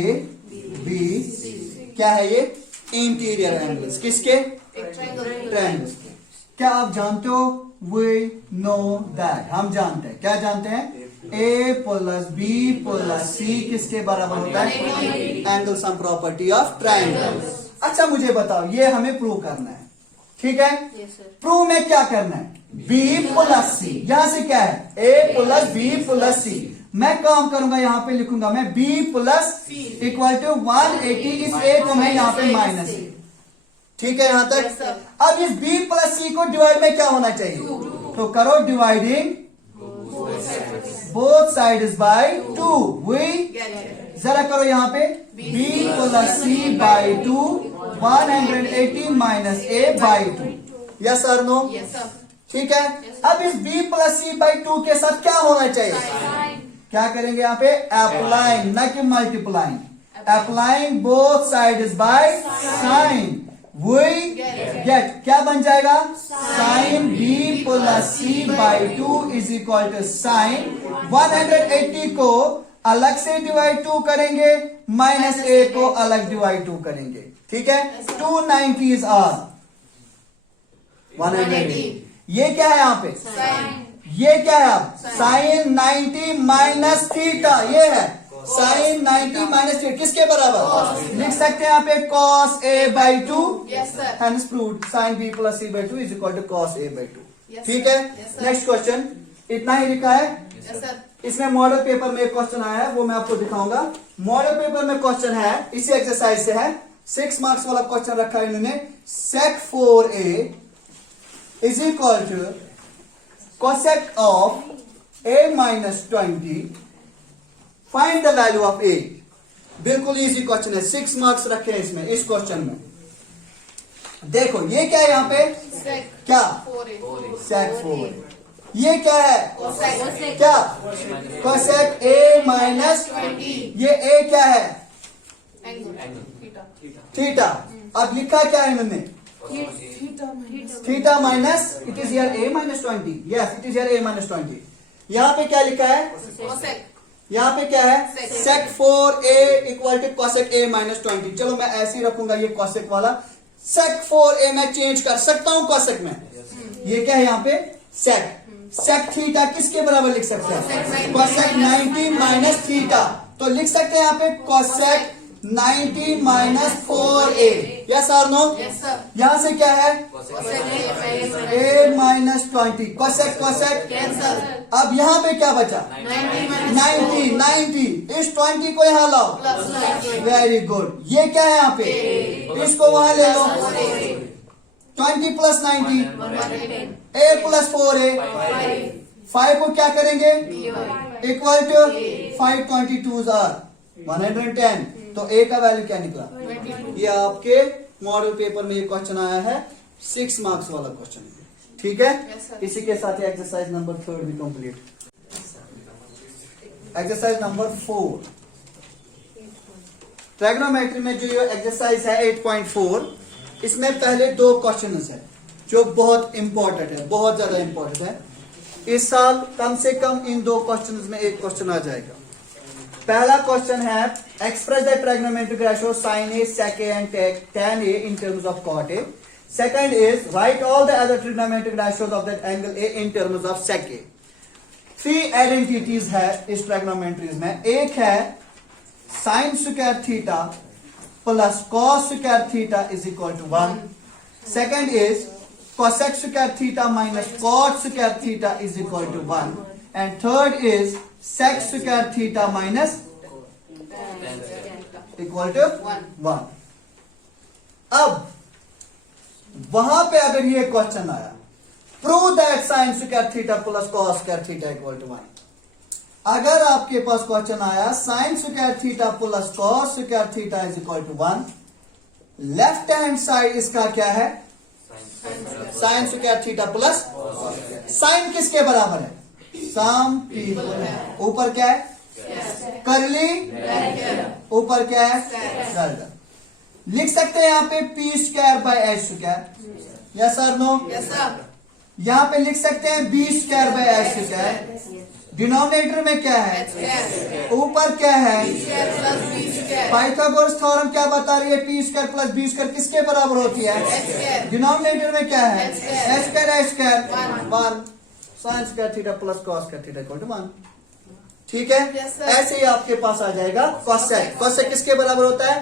B क्या है? ये इंटीरियर एंगल्स किसके? एक triangle ट्रायंगल्स के। क्या आप जानते हो? वी नो दैट, हम जानते हैं। क्या जानते हैं? A plus B plus C किसके बराबर होता है? Angle sum property of triangle. अच्छा मुझे बताओ, ये हमें प्रूव करना है, ठीक है। yes sir प्रूव में क्या करना है? B प्लस C, यहां से क्या है? A plus B plus C। मैं काम करूंगा, यहां पे लिखूंगा मैं B प्लस इक्वल टू 180, इस A को मैं यहां पे माइनस, ठीक है यहां Yes, तक। sir. अब इस B प्लस C को डिवाइड में क्या होना चाहिए? तो करो dividing both sides by 2। We जरा करो यहाँ पे, B plus C by 2, 180 minus A by 2। Yes और नो? yes sir ठीक है। अब इस B प्लस C बाय 2 के साथ क्या होना चाहिए? क्या करेंगे यहाँ पे? अप्लाइंग, न कि multiplying. Applying both sides by sine, we get, क्या बन जाएगा? Sine B plus C by 2 is equal to sine 180 को अलग से डिवाइड 2 करेंगे, माइनस A को अलग डिवाइड 2 करेंगे, ठीक है। 290 इज आर 180। ये क्या है यहाँ पे? sin ये क्या है? आप साइन 90 माइनस थीटा, ये है साइन 90 माइनस थीटा किसके बराबर? लिख सकते हैं यहाँ पे cos A by 2, yes sir hence proved sin B plus C by 2 is equal to cos A by 2। Yes, ठीक sir. है, Yes, sir. Next question. इतना ही लिखा है। yes sir इसमें मॉडल पेपर में एक क्वेश्चन आया है, वो मैं आपको दिखाऊंगा। मॉडल पेपर में क्वेश्चन है, इसी एक्सरसाइज से है, 6 मार्क्स वाला क्वेश्चन रखा है इन्होंने। sec 4A is equal to cosec of A minus 20, find the value of A। बिल्कुल इजी क्वेश्चन है, 6 मार्क्स रखे हैं इसमें, इस क्वेश्चन में। देखो ये क्या है यहाँ पे? sec क्या? 4A sec 4। ये क्या है? cosec क्या? cosec A minus 20 ये A क्या है? angle theta theta. अब लिखा क्या है इन्होंने? theta minus theta minus, it is here A minus 20। Yes, it is here A minus 20। यहाँ पे क्या लिखा है? cosec यहाँ पे क्या है? Sec. sec 4A equal to cosec A minus 20। चलो मैं ऐसे ही रखूंगा ये cosec वाला। sec 4A मैं चेंज कर सकता हूं cosec में। ये क्या है यहाँ पे? sec। sec थीटा किसके बराबर लिख सकते हैं? cosec 90 minus theta. तो लिख सकते हैं यहाँ पे cosec 90 माइनस 4A। यस और नो? yes sir यहाँ से क्या है? cosec A A minus 20, cosec cosec। cancel अब यहाँ पे क्या बचा? 90 minus 90। इस 20 को यहाँ लाओ। plus 90 very good. ये क्या है यहाँ पे? इसको वहां ले लो। 20 प्लस 90 A प्लस 4A। 5 को क्या करेंगे? Equal to 522 or 110। तो ए का वैल्यू क्या निकला? 22। ये आपके मॉडल पेपर में ये क्वेश्चन आया है, 6 मार्क्स वाला क्वेश्चन है। ठीक है, Yes, sir. इसी के साथ एक्सरसाइज नंबर 3 भी कंप्लीट। एक्सरसाइज नंबर 4 ट्रायगोनोमेट्री में जो ये एक्सरसाइज है 8.4, इसमें पहले 2 क्वेश्चन है जो बहुत इंपॉर्टेंट है, बहुत ज्यादा इंपॉर्टेंट है। इस साल कम से कम इन 2 क्वेश्चन में एक क्वेश्चन आ जाएगा। पहला क्वेश्चन है express the trigonometric ratio sin A, sec A and tan A in terms of cot A. Second is write all the other trigonometric ratios of that angle A in terms of sec A. 3 identities है इस ट्रायगोनोमेट्रीज में। एक है sine square theta plus cos square theta is equal to 1। Second is cosec square theta minus cot square theta is equal to 1, and third is sec square theta minus equal to 1। अब वहां पे अगर ये क्वेश्चन आया prove that sin square theta plus cos square theta equal to 1, अगर आपके पास क्वेश्चन आया sin square theta plus cos square theta is equal to 1, left hand side इसका क्या है? Sine square theta plus sign किसके बराबर है? सम पीपल है। ऊपर क्या है? करली, ऊपर क्या है? गर्दन। लिख सकते हैं यहाँ पे P square by H square, yes और नो? Yes, sir. यहाँ पे लिख सकते हैं B square by H square. Denominator में क्या है? Square. ऊपर क्या है? Square plus B square. Pythagoras theorem क्या बता रही है? P square plus B square किसके बराबर होती है? Square. डिनोमिनेटर में क्या है? H square. H square H square One. 1 sine square theta plus cos square theta equal to 1। ठीक है, Yes, sir. ऐसे ही आपके पास आ जाएगा कॉसेक। कॉसेक किसके बराबर होता है?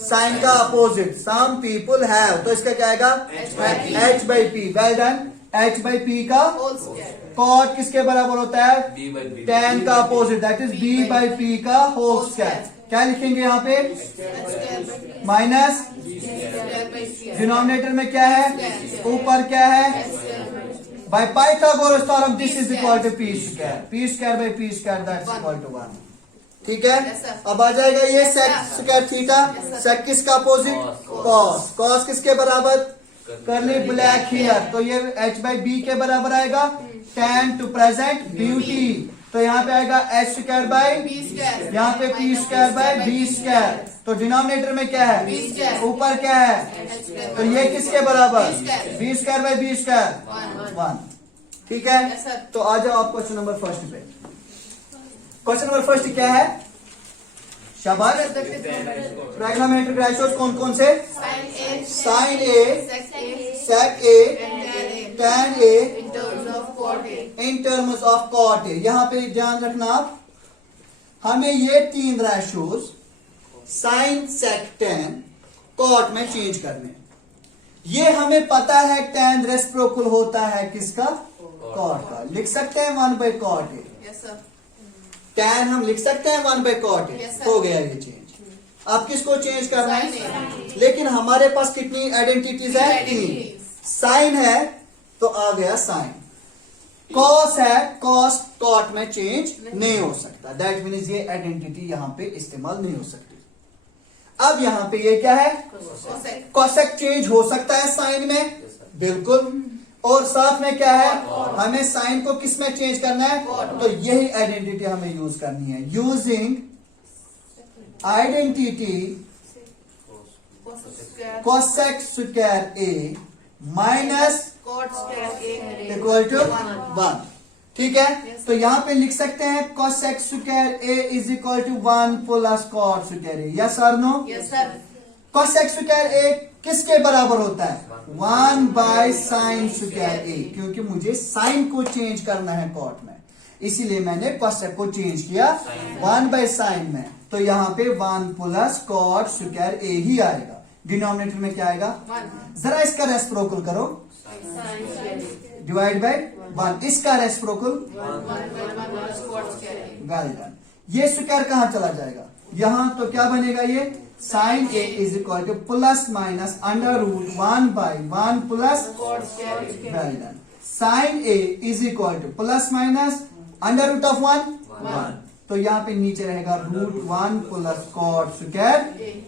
साइन का अपोजिट। सम पीपल हैव, तो इसका क्या आएगा? H by P. Well done. H by P का Whole square. कॉट किसके बराबर होता है? B by B. टेन का opposite, that is B by P का होल स्क्वायर। क्या लिखेंगे यहाँ पे? H square by P. Minus Square by square. Denominator में क्या है? ऊपर क्या है? By Pythagoras theorem this is equal to P square. P square by P square that's equal to 1। ठीक है, Yes, sir. अब आ जाएगा ये Yes, सेक sir. Square theta. Yes, sir. सेक किसका अपोजिट? Cos. कॉस। कॉस किसके बराबर? करली ब्लैक हियर, तो ये h बाई बी के बराबर आएगा। tan टू प्रेजेंट ब्यूटी, तो यहाँ पे आएगा h square by, B square. यहाँ पे p square by B square. तो डिनोमिनेटर में क्या है? B square. ऊपर क्या है? H square तो by ये किसके बराबर? B square. B square by B square One. 1। ठीक है, Yes, sir. तो आ जाओ आप क्वेश्चन नंबर फर्स्ट पे। क्वेश्चन नंबर फर्स्ट क्या है? शाबाश। ट्रायगोनोमेट्रिक रेशियोज कौन कौन से? Sin A. Sin A, Sec A. sec A, And tan A. tan A In terms of cot A. In terms of cot A. यहां पे ध्यान रखना आप, हमें ये 3 ratios sine sec tan cot में चेंज करने। ये हमें पता है tan रेसिप्रोकल होता है किसका? कॉट का। लिख सकते हैं 1 by cot A. Yes, sir. tan हम लिख सकते हैं 1 by cot A. Yes, sir. हो गया ये चेंज। अब किसको चेंज करना है? Sin A. लेकिन हमारे पास कितनी आइडेंटिटीज है? 3। Identities. साइन है तो आ गया साइन, कॉस है, कॉस कॉट में चेंज नहीं हो सकता, दैट मीन्स ये आइडेंटिटी यहां पे इस्तेमाल नहीं हो सकती। अब यहां पे ये क्या है? Cosec. कॉसेक चेंज हो सकता है साइन में, बिल्कुल। और साथ में क्या है? हमें साइन को किस में चेंज करना है? तो यही आइडेंटिटी हमें यूज करनी है। Using identity Cosec square. Cosec square A minus Cot square A. Equal to 1। ठीक है, Yes. तो यहां पे लिख सकते हैं cosec square A is equal to 1 plus cot square A. Yes और no? Yes, sir. cosec square A किसके बराबर होता है? 1 बाय साइन स्क्वायर ए, क्योंकि मुझे साइन को चेंज करना है कॉट में, इसीलिए मैंने cosec को चेंज किया 1 बाय साइन में। तो यहाँ पे 1 प्लस cot स्क्वायर ए ही आएगा। डिनोमिनेटर में क्या आएगा? One. जरा इसका रेसिप्रोकल करो, Sin square A. Divide by 1। इसका reciprocal One by one minus cot square A. Well done. ये स्क्वायर कहां चला जाएगा? यहां, तो क्या बनेगा ये? Sine A is equal to plus minus under root 1 by 1 plus Cot square A. Well done. Sine A is equal to plus minus under root of 1 1 तो यहाँ पे नीचे रहेगा √1 प्लस कॉट स्क्वायर।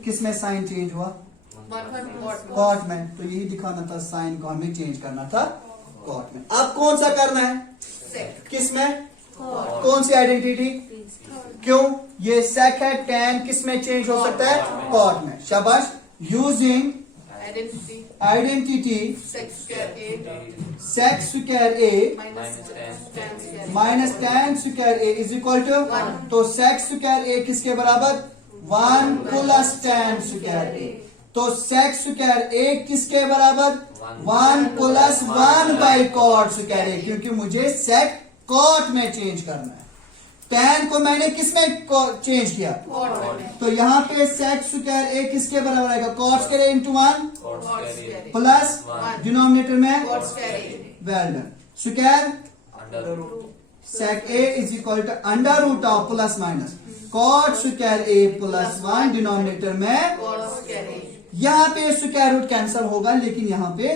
किसमें साइन चेंज हुआ? कॉट में। तो यही दिखाना था, साइन को हमें चेंज करना था कॉट में। अब कौन सा करना है? किसमें? कौन सी आइडेंटिटी? क्यों? ये सेक है, tan किसमें चेंज हो सकता है? कॉट में। शाबाश। Using identity sec square A minus tan square A is equal to, तो सेक स्क्वायर ए किसके बराबर? 1 प्लस tan स्क्वायर ए। तो सेक स्क्वायर ए किसके बराबर? 1 प्लस 1 बाई कॉट स्क्वायर ए, क्योंकि मुझे सेक कॉट में चेंज करना है। tan को मैंने किसमें चेंज किया? तो यहाँ पे सेक स्क्वायर ए किसके बराबर आएगा? Cot square A into 1 plus denominator में well done square sec A is equal to under root of plus minus cot square A plus 1 denominator में। यहाँ पे स्क्वायर रूट कैंसिल होगा, लेकिन यहाँ पे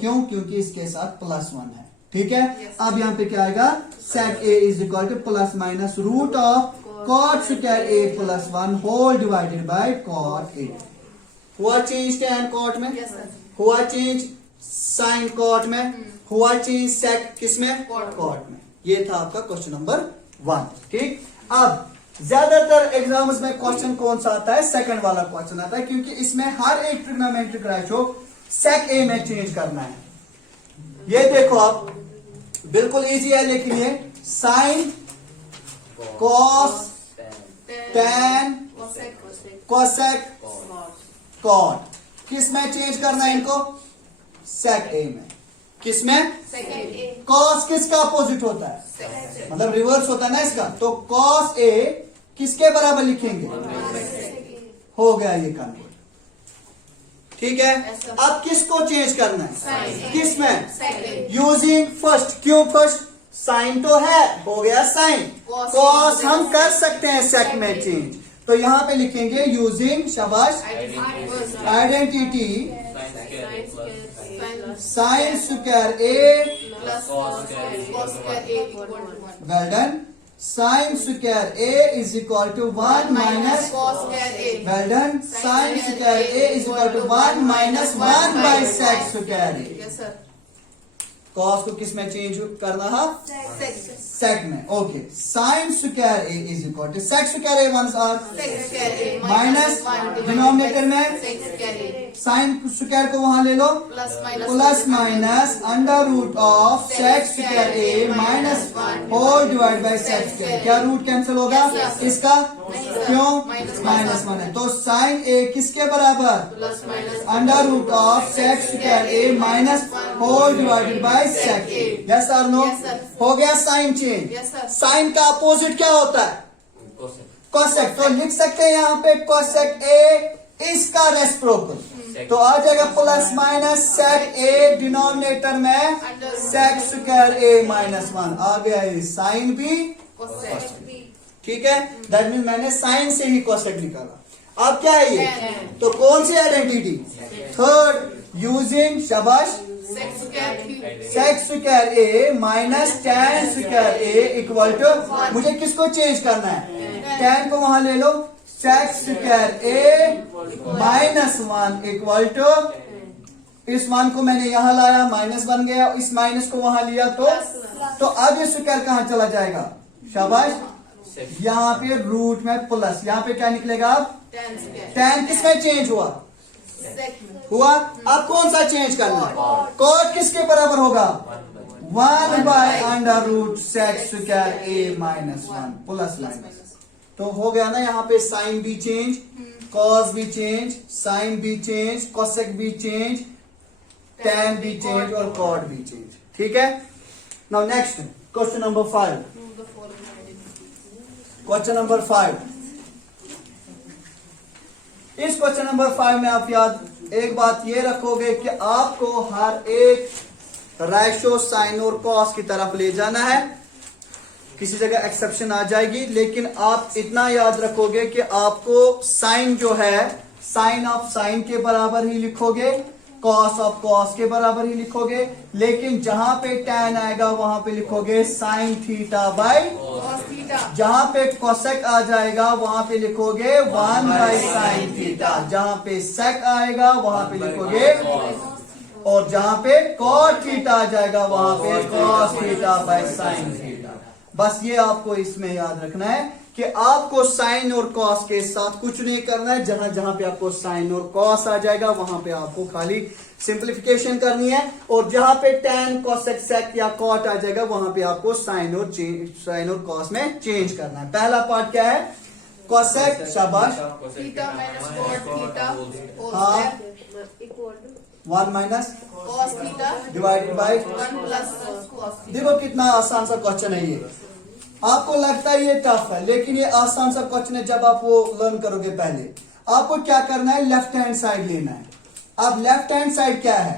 क्यों? क्योंकि इसके साथ प्लस 1 है। ठीक है। अब यहाँ पे क्या आएगा? Sec A is equal to plus minus root of cot square A plus 1 whole divided by cot A. हुआ चेंज tan कॉट में, हुआ चेंज साइन कॉट में, हुआ चेंज सेक किसमें? कॉट में। ये था आपका क्वेश्चन नंबर 1। ठीक। अब ज्यादातर एग्जाम्स में क्वेश्चन कौन सा आता है? सेकंड वाला क्वेश्चन आता है, क्योंकि इसमें हर एक ट्रिग्नोमेट्रिक रेशो सेक ए में चेंज करना है। ये देखो आप, बिल्कुल इजी है, लेकिन ये sine cos tan cosec cot किस में चेंज करना है इनको? सेक ए में। किसमें? कॉस किसका अपोजिट होता है? मतलब रिवर्स होता है ना इसका। तो कॉस ए किसके बराबर लिखेंगे? हो गया ये कन्वर्ट। ठीक है। अब किसको चेंज करना है? किसमें? Using first. क्यों फर्स्ट? साइन तो है, हो गया साइन। कॉस हम कर सकते हैं सेक में चेंज, तो यहाँ पे लिखेंगे यूजिंग, शाबाश, identity sine square A well done sine square A is equal to 1 minus well done sine square A is equal to 1 minus 1 by sec square A. Cos को किस में चेंज करना है? सेक में। Okay. Sine square A is equal to sec square A once R minus denominator में साइन स्क्वायर को वहां ले लो, plus minus under root of sec square A minus whole divide by sec square. क्या रूट कैंसिल होगा इसका? क्यों? माइनस 1 है। तो साइन ए किसके बराबर? Under root of sec square A minus whole divided by sec A. Yes और नो? हो गया साइन चेंज। साइन का अपोजिट क्या होता है? कोसेक। तो लिख सकते हैं यहाँ पे कोसेक ए इसका रेसिप्रोकल, तो आ जाएगा प्लस माइनस सेक ए डिनोमिनेटर में सेक स्क्वायर ए माइनस 1 आ गया। ये साइन भी ठीक है। दैट मीन मैंने साइन से ही कोसेक निकाला। अब क्या है ये? तो कौन सी आइडेंटिटी? थर्ड। यूजिंग, शाबाश, sec square A minus tan square A equal to, मुझे किसको चेंज करना है? tan को वहां ले लो, sec square A minus 1 equal to, इस 1 को मैंने यहां लाया, माइनस बन गया, इस माइनस को वहां लिया तो अब ये स्क्वायर कहां चला जाएगा? शाबाश, यहाँ पे रूट में प्लस, यहाँ पे क्या निकलेगा? अब tan किसमें चेंज हुआ? अब कौन सा चेंज करना है? कॉट किसके बराबर होगा? 1 by under root sec square A minus 1 plus minus. तो हो गया ना यहाँ पे साइन भी चेंज, कॉस भी चेंज, साइन भी चेंज, कोसेक भी चेंज, tan भी चेंज और कॉट भी चेंज। ठीक है। Now next question number 5। Question number 5, इस क्वेश्चन नंबर 5 में आप याद एक बात ये रखोगे कि आपको हर एक रेशो साइन और कॉस की तरफ ले जाना है। किसी जगह एक्सेप्शन आ जाएगी, लेकिन आप इतना याद रखोगे कि आपको साइन जो है साइन ऑफ साइन के बराबर ही लिखोगे, कॉस ऑफ कॉस के बराबर ही लिखोगे, लेकिन जहां पे tan आएगा वहां पे लिखोगे sine theta by, cos theta, जहां पे कोसेक आ जाएगा वहां पे लिखोगे 1 बाई साइन थीटा, जहां पे सेक आएगा वहां पे लिखोगे, और जहां पे कॉट थीटा आ जाएगा वहां पे cos theta by sine theta. बस ये आपको इसमें याद रखना है कि आपको साइन और कॉस के साथ कुछ नहीं करना है, जहां जहां पे आपको साइन और कॉस आ जाएगा वहां पे आपको खाली सिंप्लीफिकेशन करनी है, और जहां पे tan कोसेक सेक या कॉट आ जाएगा वहां पे आपको साइन और कॉस में चेंज करना है। पहला पार्ट क्या है, कोसेक, शाबाश, theta minus cot theta whole हाँ। square, 1 minus cos theta divided by, 1 plus cos theta. देखो कितना आसान सा क्वेश्चन है ये। आपको लगता है ये टफ है, लेकिन ये आसान सा क्वेश्चन है जब आप वो लर्न करोगे। पहले आपको क्या करना है, लेफ्ट हैंड साइड लेना है। अब लेफ्ट हैंड साइड क्या है,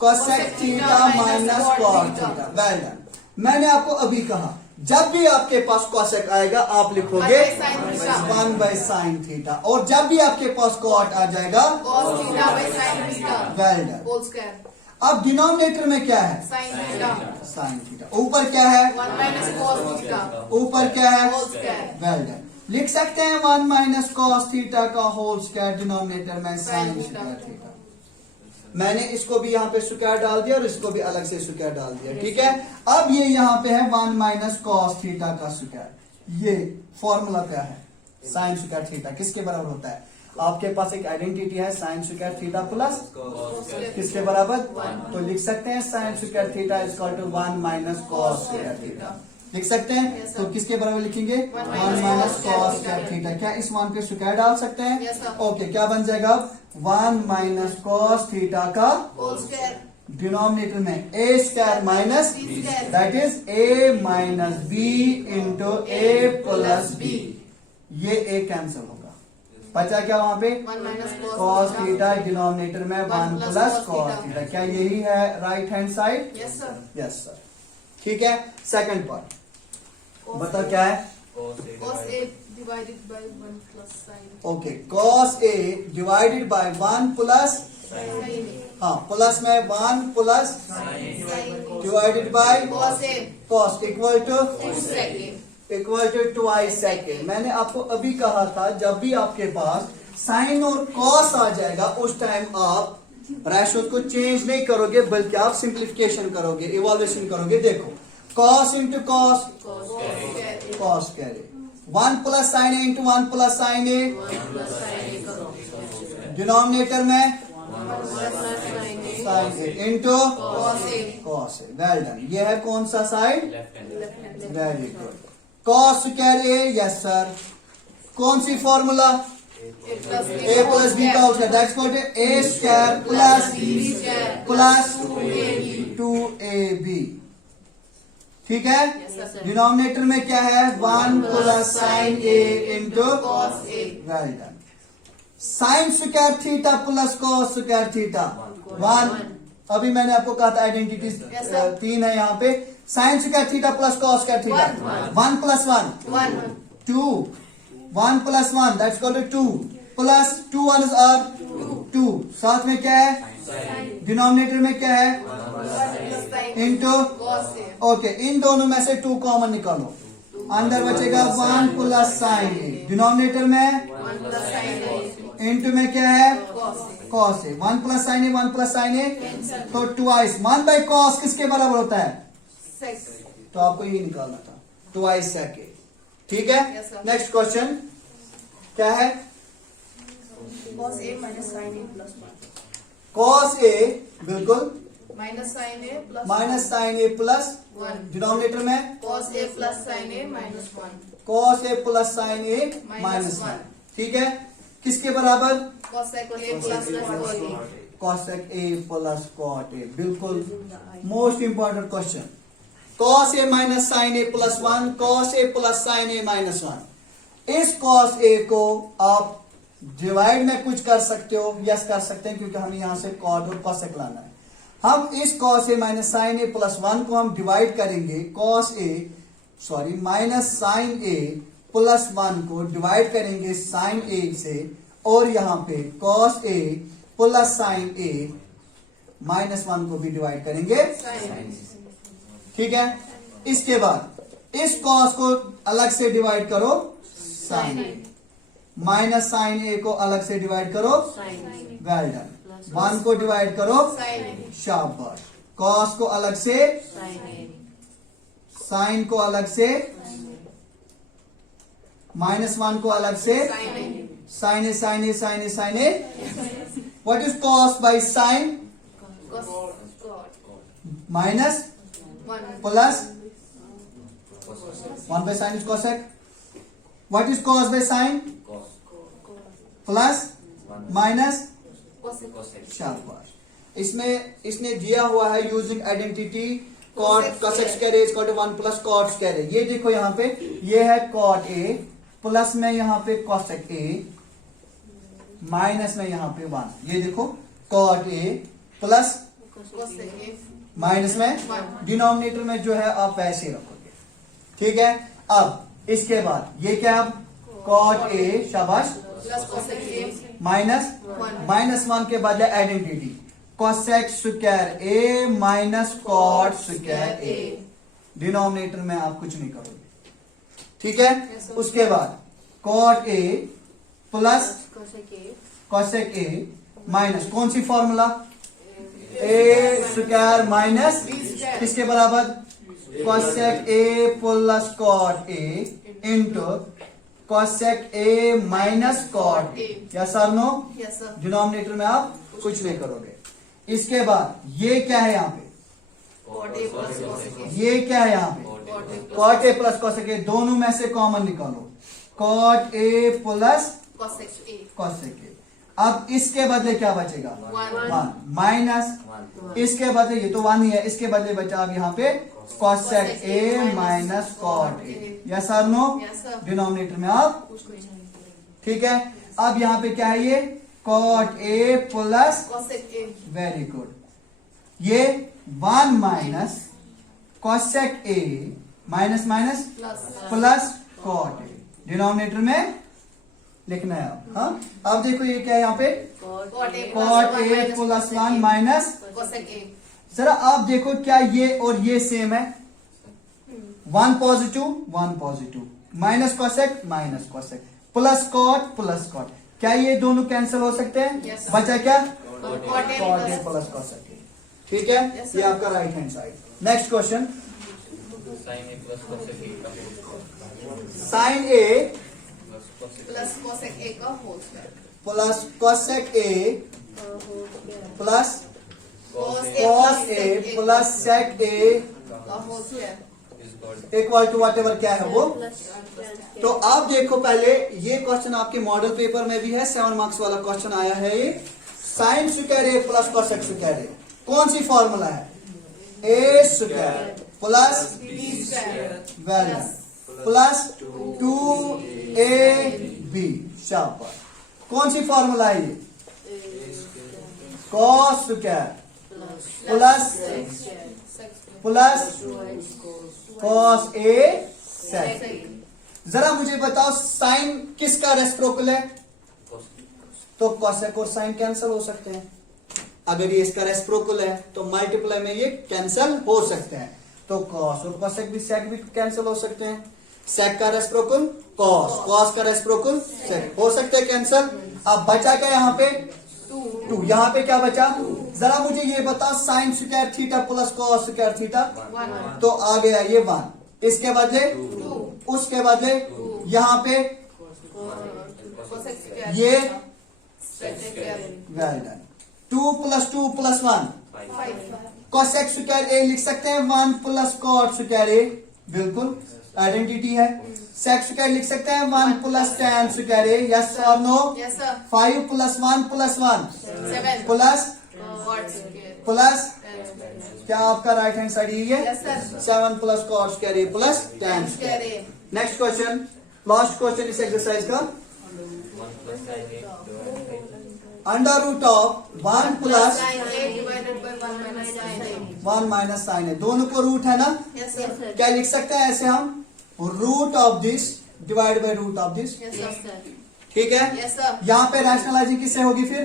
cosec theta minus cot theta. Well done. मैंने आपको अभी कहा जब भी आपके पास कोसेक आएगा आप लिखोगे 1 बाई साइन थीटा, और जब भी आपके पास कॉट आ जाएगा Cos theta by sin theta well done. whole square, अब डिनोमिनेटर में क्या है, sin theta, साइन थीटा। ऊपर क्या है, 1 minus cos theta ऊपर क्या है, whole square, वेल डन। लिख सकते हैं 1 माइनस कॉस थीटा का होल स्क्वायर डिनोमिनेटर में साइन स्क्वायर थीटा। मैंने इसको भी यहाँ पे स्क्वायर डाल दिया और इसको भी अलग से स्क्वायर डाल दिया, ठीक है। अब ये यहाँ पे है 1 माइनस कॉस थीटा का स्क्वायर। ये फॉर्मूला क्या है, साइन स्क्वायर थीटा किसके बराबर होता है, आपके पास एक आइडेंटिटी है साइन स्क्वायर थीटा प्लस किसके बराबर, तो लिख सकते हैं sine square theta is equal to 1 minus cos square theta. लिख सकते हैं, Yes, sir. तो किसके बराबर लिखेंगे, 1 minus minus cos cos square square theta. Theta. क्या इस 1 पे स्क्वायर डाल सकते हैं, Yes, sir. ओके। क्या बन जाएगा, 1 माइनस कॉस थीटा का whole square, डिनोमिनेटर में A square minus B square, that is A minus B into A plus B. ये ए कैंसिल होगा, बचा क्या वहां पे, 1 minus कॉस थीटा डिनोमिनेटर में 1 प्लस कॉस थीटा। क्या यही है right hand side, yes sir, yes sir, ठीक है। सेकंड पार्ट Cos बता A- क्या है, cos A divided by 1 plus sin okay cos A divided by 1 plus, sin A, हाँ प्लस में 1 plus sin divided by cos A cos equal to 2 sec equal to twice second. मैंने आपको अभी कहा था जब भी आपके पास साइन और कॉस आ जाएगा उस टाइम आप रेशो को चेंज नहीं करोगे बल्कि आप सिंप्लीफिकेशन करोगे, इवोल्यूशन करोगे। देखो cos into cos, cos square cos कैरे 1 plus sine A into 1 plus sine A, 1 plus sin A करो, डिनोमिनेटर में 1 plus sin A sine A into cos A cos A. Well done. ये है कौन सा side, left hand side, very good. Cos square A, yes sir. कौन सी formula, A plus B A plus B का होता है that's equal to A square plus B square plus 2AB, 2ab, ठीक है। yes sir, डिनोमिनेटर में क्या है, 1 plus sine A into cos A well done. Sine square theta plus cos square theta 1। अभी मैंने आपको कहा था आइडेंटिटीज Yes, sir. 3 है यहाँ पे। Sine square theta plus cos square theta 1 plus 1 1 2, 1 plus 1 that's equal to 2 plus 2 1 or 2, साथ में क्या है, डिनोमिनेटर में क्या है, 1 plus sin into, cos A okay in दोनों में से 2 कॉमन निकालो, अंदर बचेगा 1 प्लस साइन ए, डिनोमिनेटर में 1 plus sin A इंटू में क्या है, cos A cos A. 1 plus sine A 1 plus sine A, तो ट्वाइस 1 बाई कॉस किसके बराबर होता है, sec, तो आपको ये निकालना था ट्वाइस सेक ए, ठीक है। Yes, sir. नेक्स्ट क्वेश्चन क्या है, cos A minus sin A plus 1 cos A बिल्कुल minus sin A plus minus sine A plus 1 denominator में cos A plus sin A minus 1 cos A plus sine A minus 1, ठीक है। किसके बराबर, cosec A plus cos A cosec A plus cot A, बिल्कुल most important question. Cos A minus sine A plus 1, cos A plus sine A minus 1। इस कॉस ए को आप डिवाइड में कुछ कर सकते हो, यस कर सकते हैं, क्योंकि हमें यहां से कॉट और कॉसेक लाना है। हम इस cos A minus sine A plus 1 को हम डिवाइड करेंगे माइनस साइन ए प्लस 1 को डिवाइड करेंगे साइन ए से, और यहां पे cos A plus sine A -1 को भी डिवाइड करेंगे ठीक है। इसके बाद इस कॉस को अलग से डिवाइड करो साइन ए, माइनस साइन ए को अलग से डिवाइड करो वेल डन, 1 को डिवाइड करो शाबाश, कॉस को अलग से, साइन को अलग से, -1 को अलग से, sine A sine A sine A sine A. What is cos by sine? Minus plus 1 by sin is cosec. What is cos by sin? Plus minus शाबाश। इसमें इसने दिया हुआ है using identity cot cosec square is equal to 1 plus cot square. ये देखो यहाँ पे ये है कॉट ए, प्लस में यहाँ पे cosec ए, माइनस में यहाँ पे 1। ये देखो कॉट ए प्लस माइनस में, डिनोमिनेटर में जो है आप वैसे रखोगे ठीक है। अब इसके बाद ये क्या, अब कॉट ए शाबाश माइनस 1 के बदले identity cosec square A minus cot square A, denominator में आप कुछ नहीं करोगे ठीक है। उसके बाद cot A plus cosec A minus कौन सी फॉर्मूला, ए स्क्वायर माइनस किसके बराबर, cosec A plus cot A into cosec A minus cot A, yes और नो, डिनोमिनेटर में आप कुछ नहीं करोगे। इसके बाद ये क्या है यहाँ पे, ये क्या है यहाँ पे, कॉट ए प्लस cosec ए, दोनों में से कॉमन निकालो, कॉट ए प्लस cosec ए। अब इसके बदले क्या बचेगा, 1 माइनस, इसके बदले ये तो 1 ही है, इसके बदले बचा अब यहाँ पे cosec A minus cot A, yes और नो, डिनोमिनेटर में आप ठीक है। अब यहाँ पे क्या है, ये cot A plus, very good, ये 1 minus cosec A minus minus plus cot A, denominator में लिखना है अब। हाँ अब देखो ये क्या है यहाँ पे, कॉट ए प्लस 1 माइनस, जरा आप देखो क्या ये और ये सेम है, 1 positive, minus cosec plus cot, क्या ये दोनों कैंसिल हो सकते हैं? Yes, बचा क्या, cot A cot A plus cosec A, ठीक है। Yes, ये आपका right hand side. Next question, sine A plus cosec A का whole square plus cosec A plus cos A plus sec A का whole square equal to whatever क्या है वो। तो आप देखो पहले ये क्वेश्चन आपके मॉडल पेपर में भी है, 7 मार्क्स वाला क्वेश्चन आया है ये, sine square A plus cosec square A, कौन सी फॉर्मूला है, A square plus B square well plus 2ab, शाबाश। कौन सी फॉर्मूला है ये, cos square plus cos A sec। जरा मुझे बताओ साइन किसका रेसिप्रोकल है, तो cosec और साइन कैंसिल हो सकते हैं, अगर ये इसका रेसिप्रोकल है तो मल्टीप्लाई में ये कैंसिल हो सकते हैं, तो cos और cosec भी sec भी कैंसिल हो सकते हैं, sec का रेसिप्रोकल cos का रेसिप्रोकल sec, हो सकते हैं कैंसिल। अब बचा क्या यहाँ पे, 2, यहाँ पे क्या बचा, जरा मुझे ये बताओ sign square theta plus cos square theta, तो आ गया ये 1, इसके बदले 2, उसके बदले यहाँ पे cosec स्क्वायर ये sec square well done, 2 plus 2 plus 1, 5 cosec square A लिख सकते हैं 1 प्लस cot स्क्वायर ए, बिल्कुल आइडेंटिटी है। sec स्क्वायर लिख सकते हैं 1 plus tan square A, yes और no, yes sir 5 plus 1 plus 1 7 plus cot square plus, tan square क्या आपका राइट हैंड साइड यही है, yes sir 7 plus cot square A plus tan square square. A next question, last question इस एक्सरसाइज का, under root of 1 plus sin a divided by 1 minus sin a 1 minus sine है, दोनों को रूट है ना, यस सर क्या लिख सकते हैं ऐसे हम, root of this divide by root of this, yes sir ठीक है। यस सर यहाँ पे रैशनलाइजिंग किससे होगी फिर,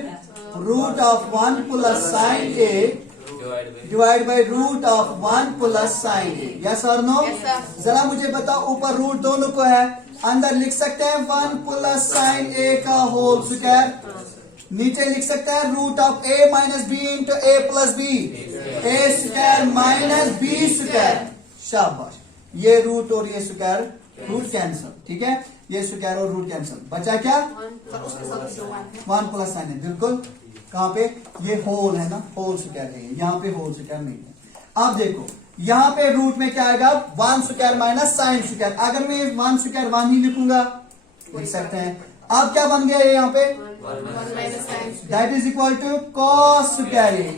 root of 1 plus sine A divide by root of 1 plus sine A. Yes और नो? Yes, sir. जरा मुझे बताओ, ऊपर रूट दोनों को है, अंदर लिख सकते हैं 1 प्लस साइन ए का होल स्क्वायर, नीचे लिख सकते हैं root of A minus B into A plus B, A square minus B square. शाबाश, ये रूट और ये स्क्वायर रूट कैंसिल, ठीक है, ये स्क्वायर और रूट कैंसिल, बचा क्या? पर उसके साथ जो 1 है 1 प्लस साइन है, बिल्कुल। कहाँ पे? ये होल है ना, होल स्क्वायर है, यहाँ पे होल स्क्वायर नहीं है। अब देखो यहाँ पे रूट में क्या आएगा? 1 स्क्वायर माइनस साइन स्क्वायर। अगर मैं 1 स्क्वायर 1 ही लिखूंगा, लिख सकते हैं। अब क्या बन गया ये यहाँ पे? 1 minus sine that is equal to cos square A,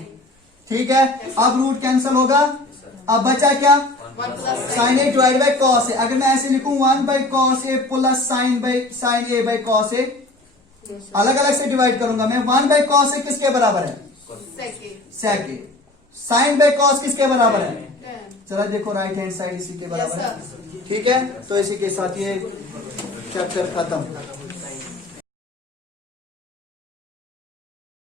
ठीक है। अब रूट कैंसिल होगा, अब बचा क्या? 1 plus sine A divide by cos A. अगर मैं ऐसे लिखूं 1 by cos A plus sine A by cos A, अलग अलग से डिवाइड करूंगा मैं। 1 बाई कॉस ए किसके बराबर है? सेक ए। साइन बाई कॉस किसके बराबर है? चला देखो, राइट हैंड साइड इसी के बराबर है, ठीक है। तो इसी के साथ ये चैप्टर खत्म।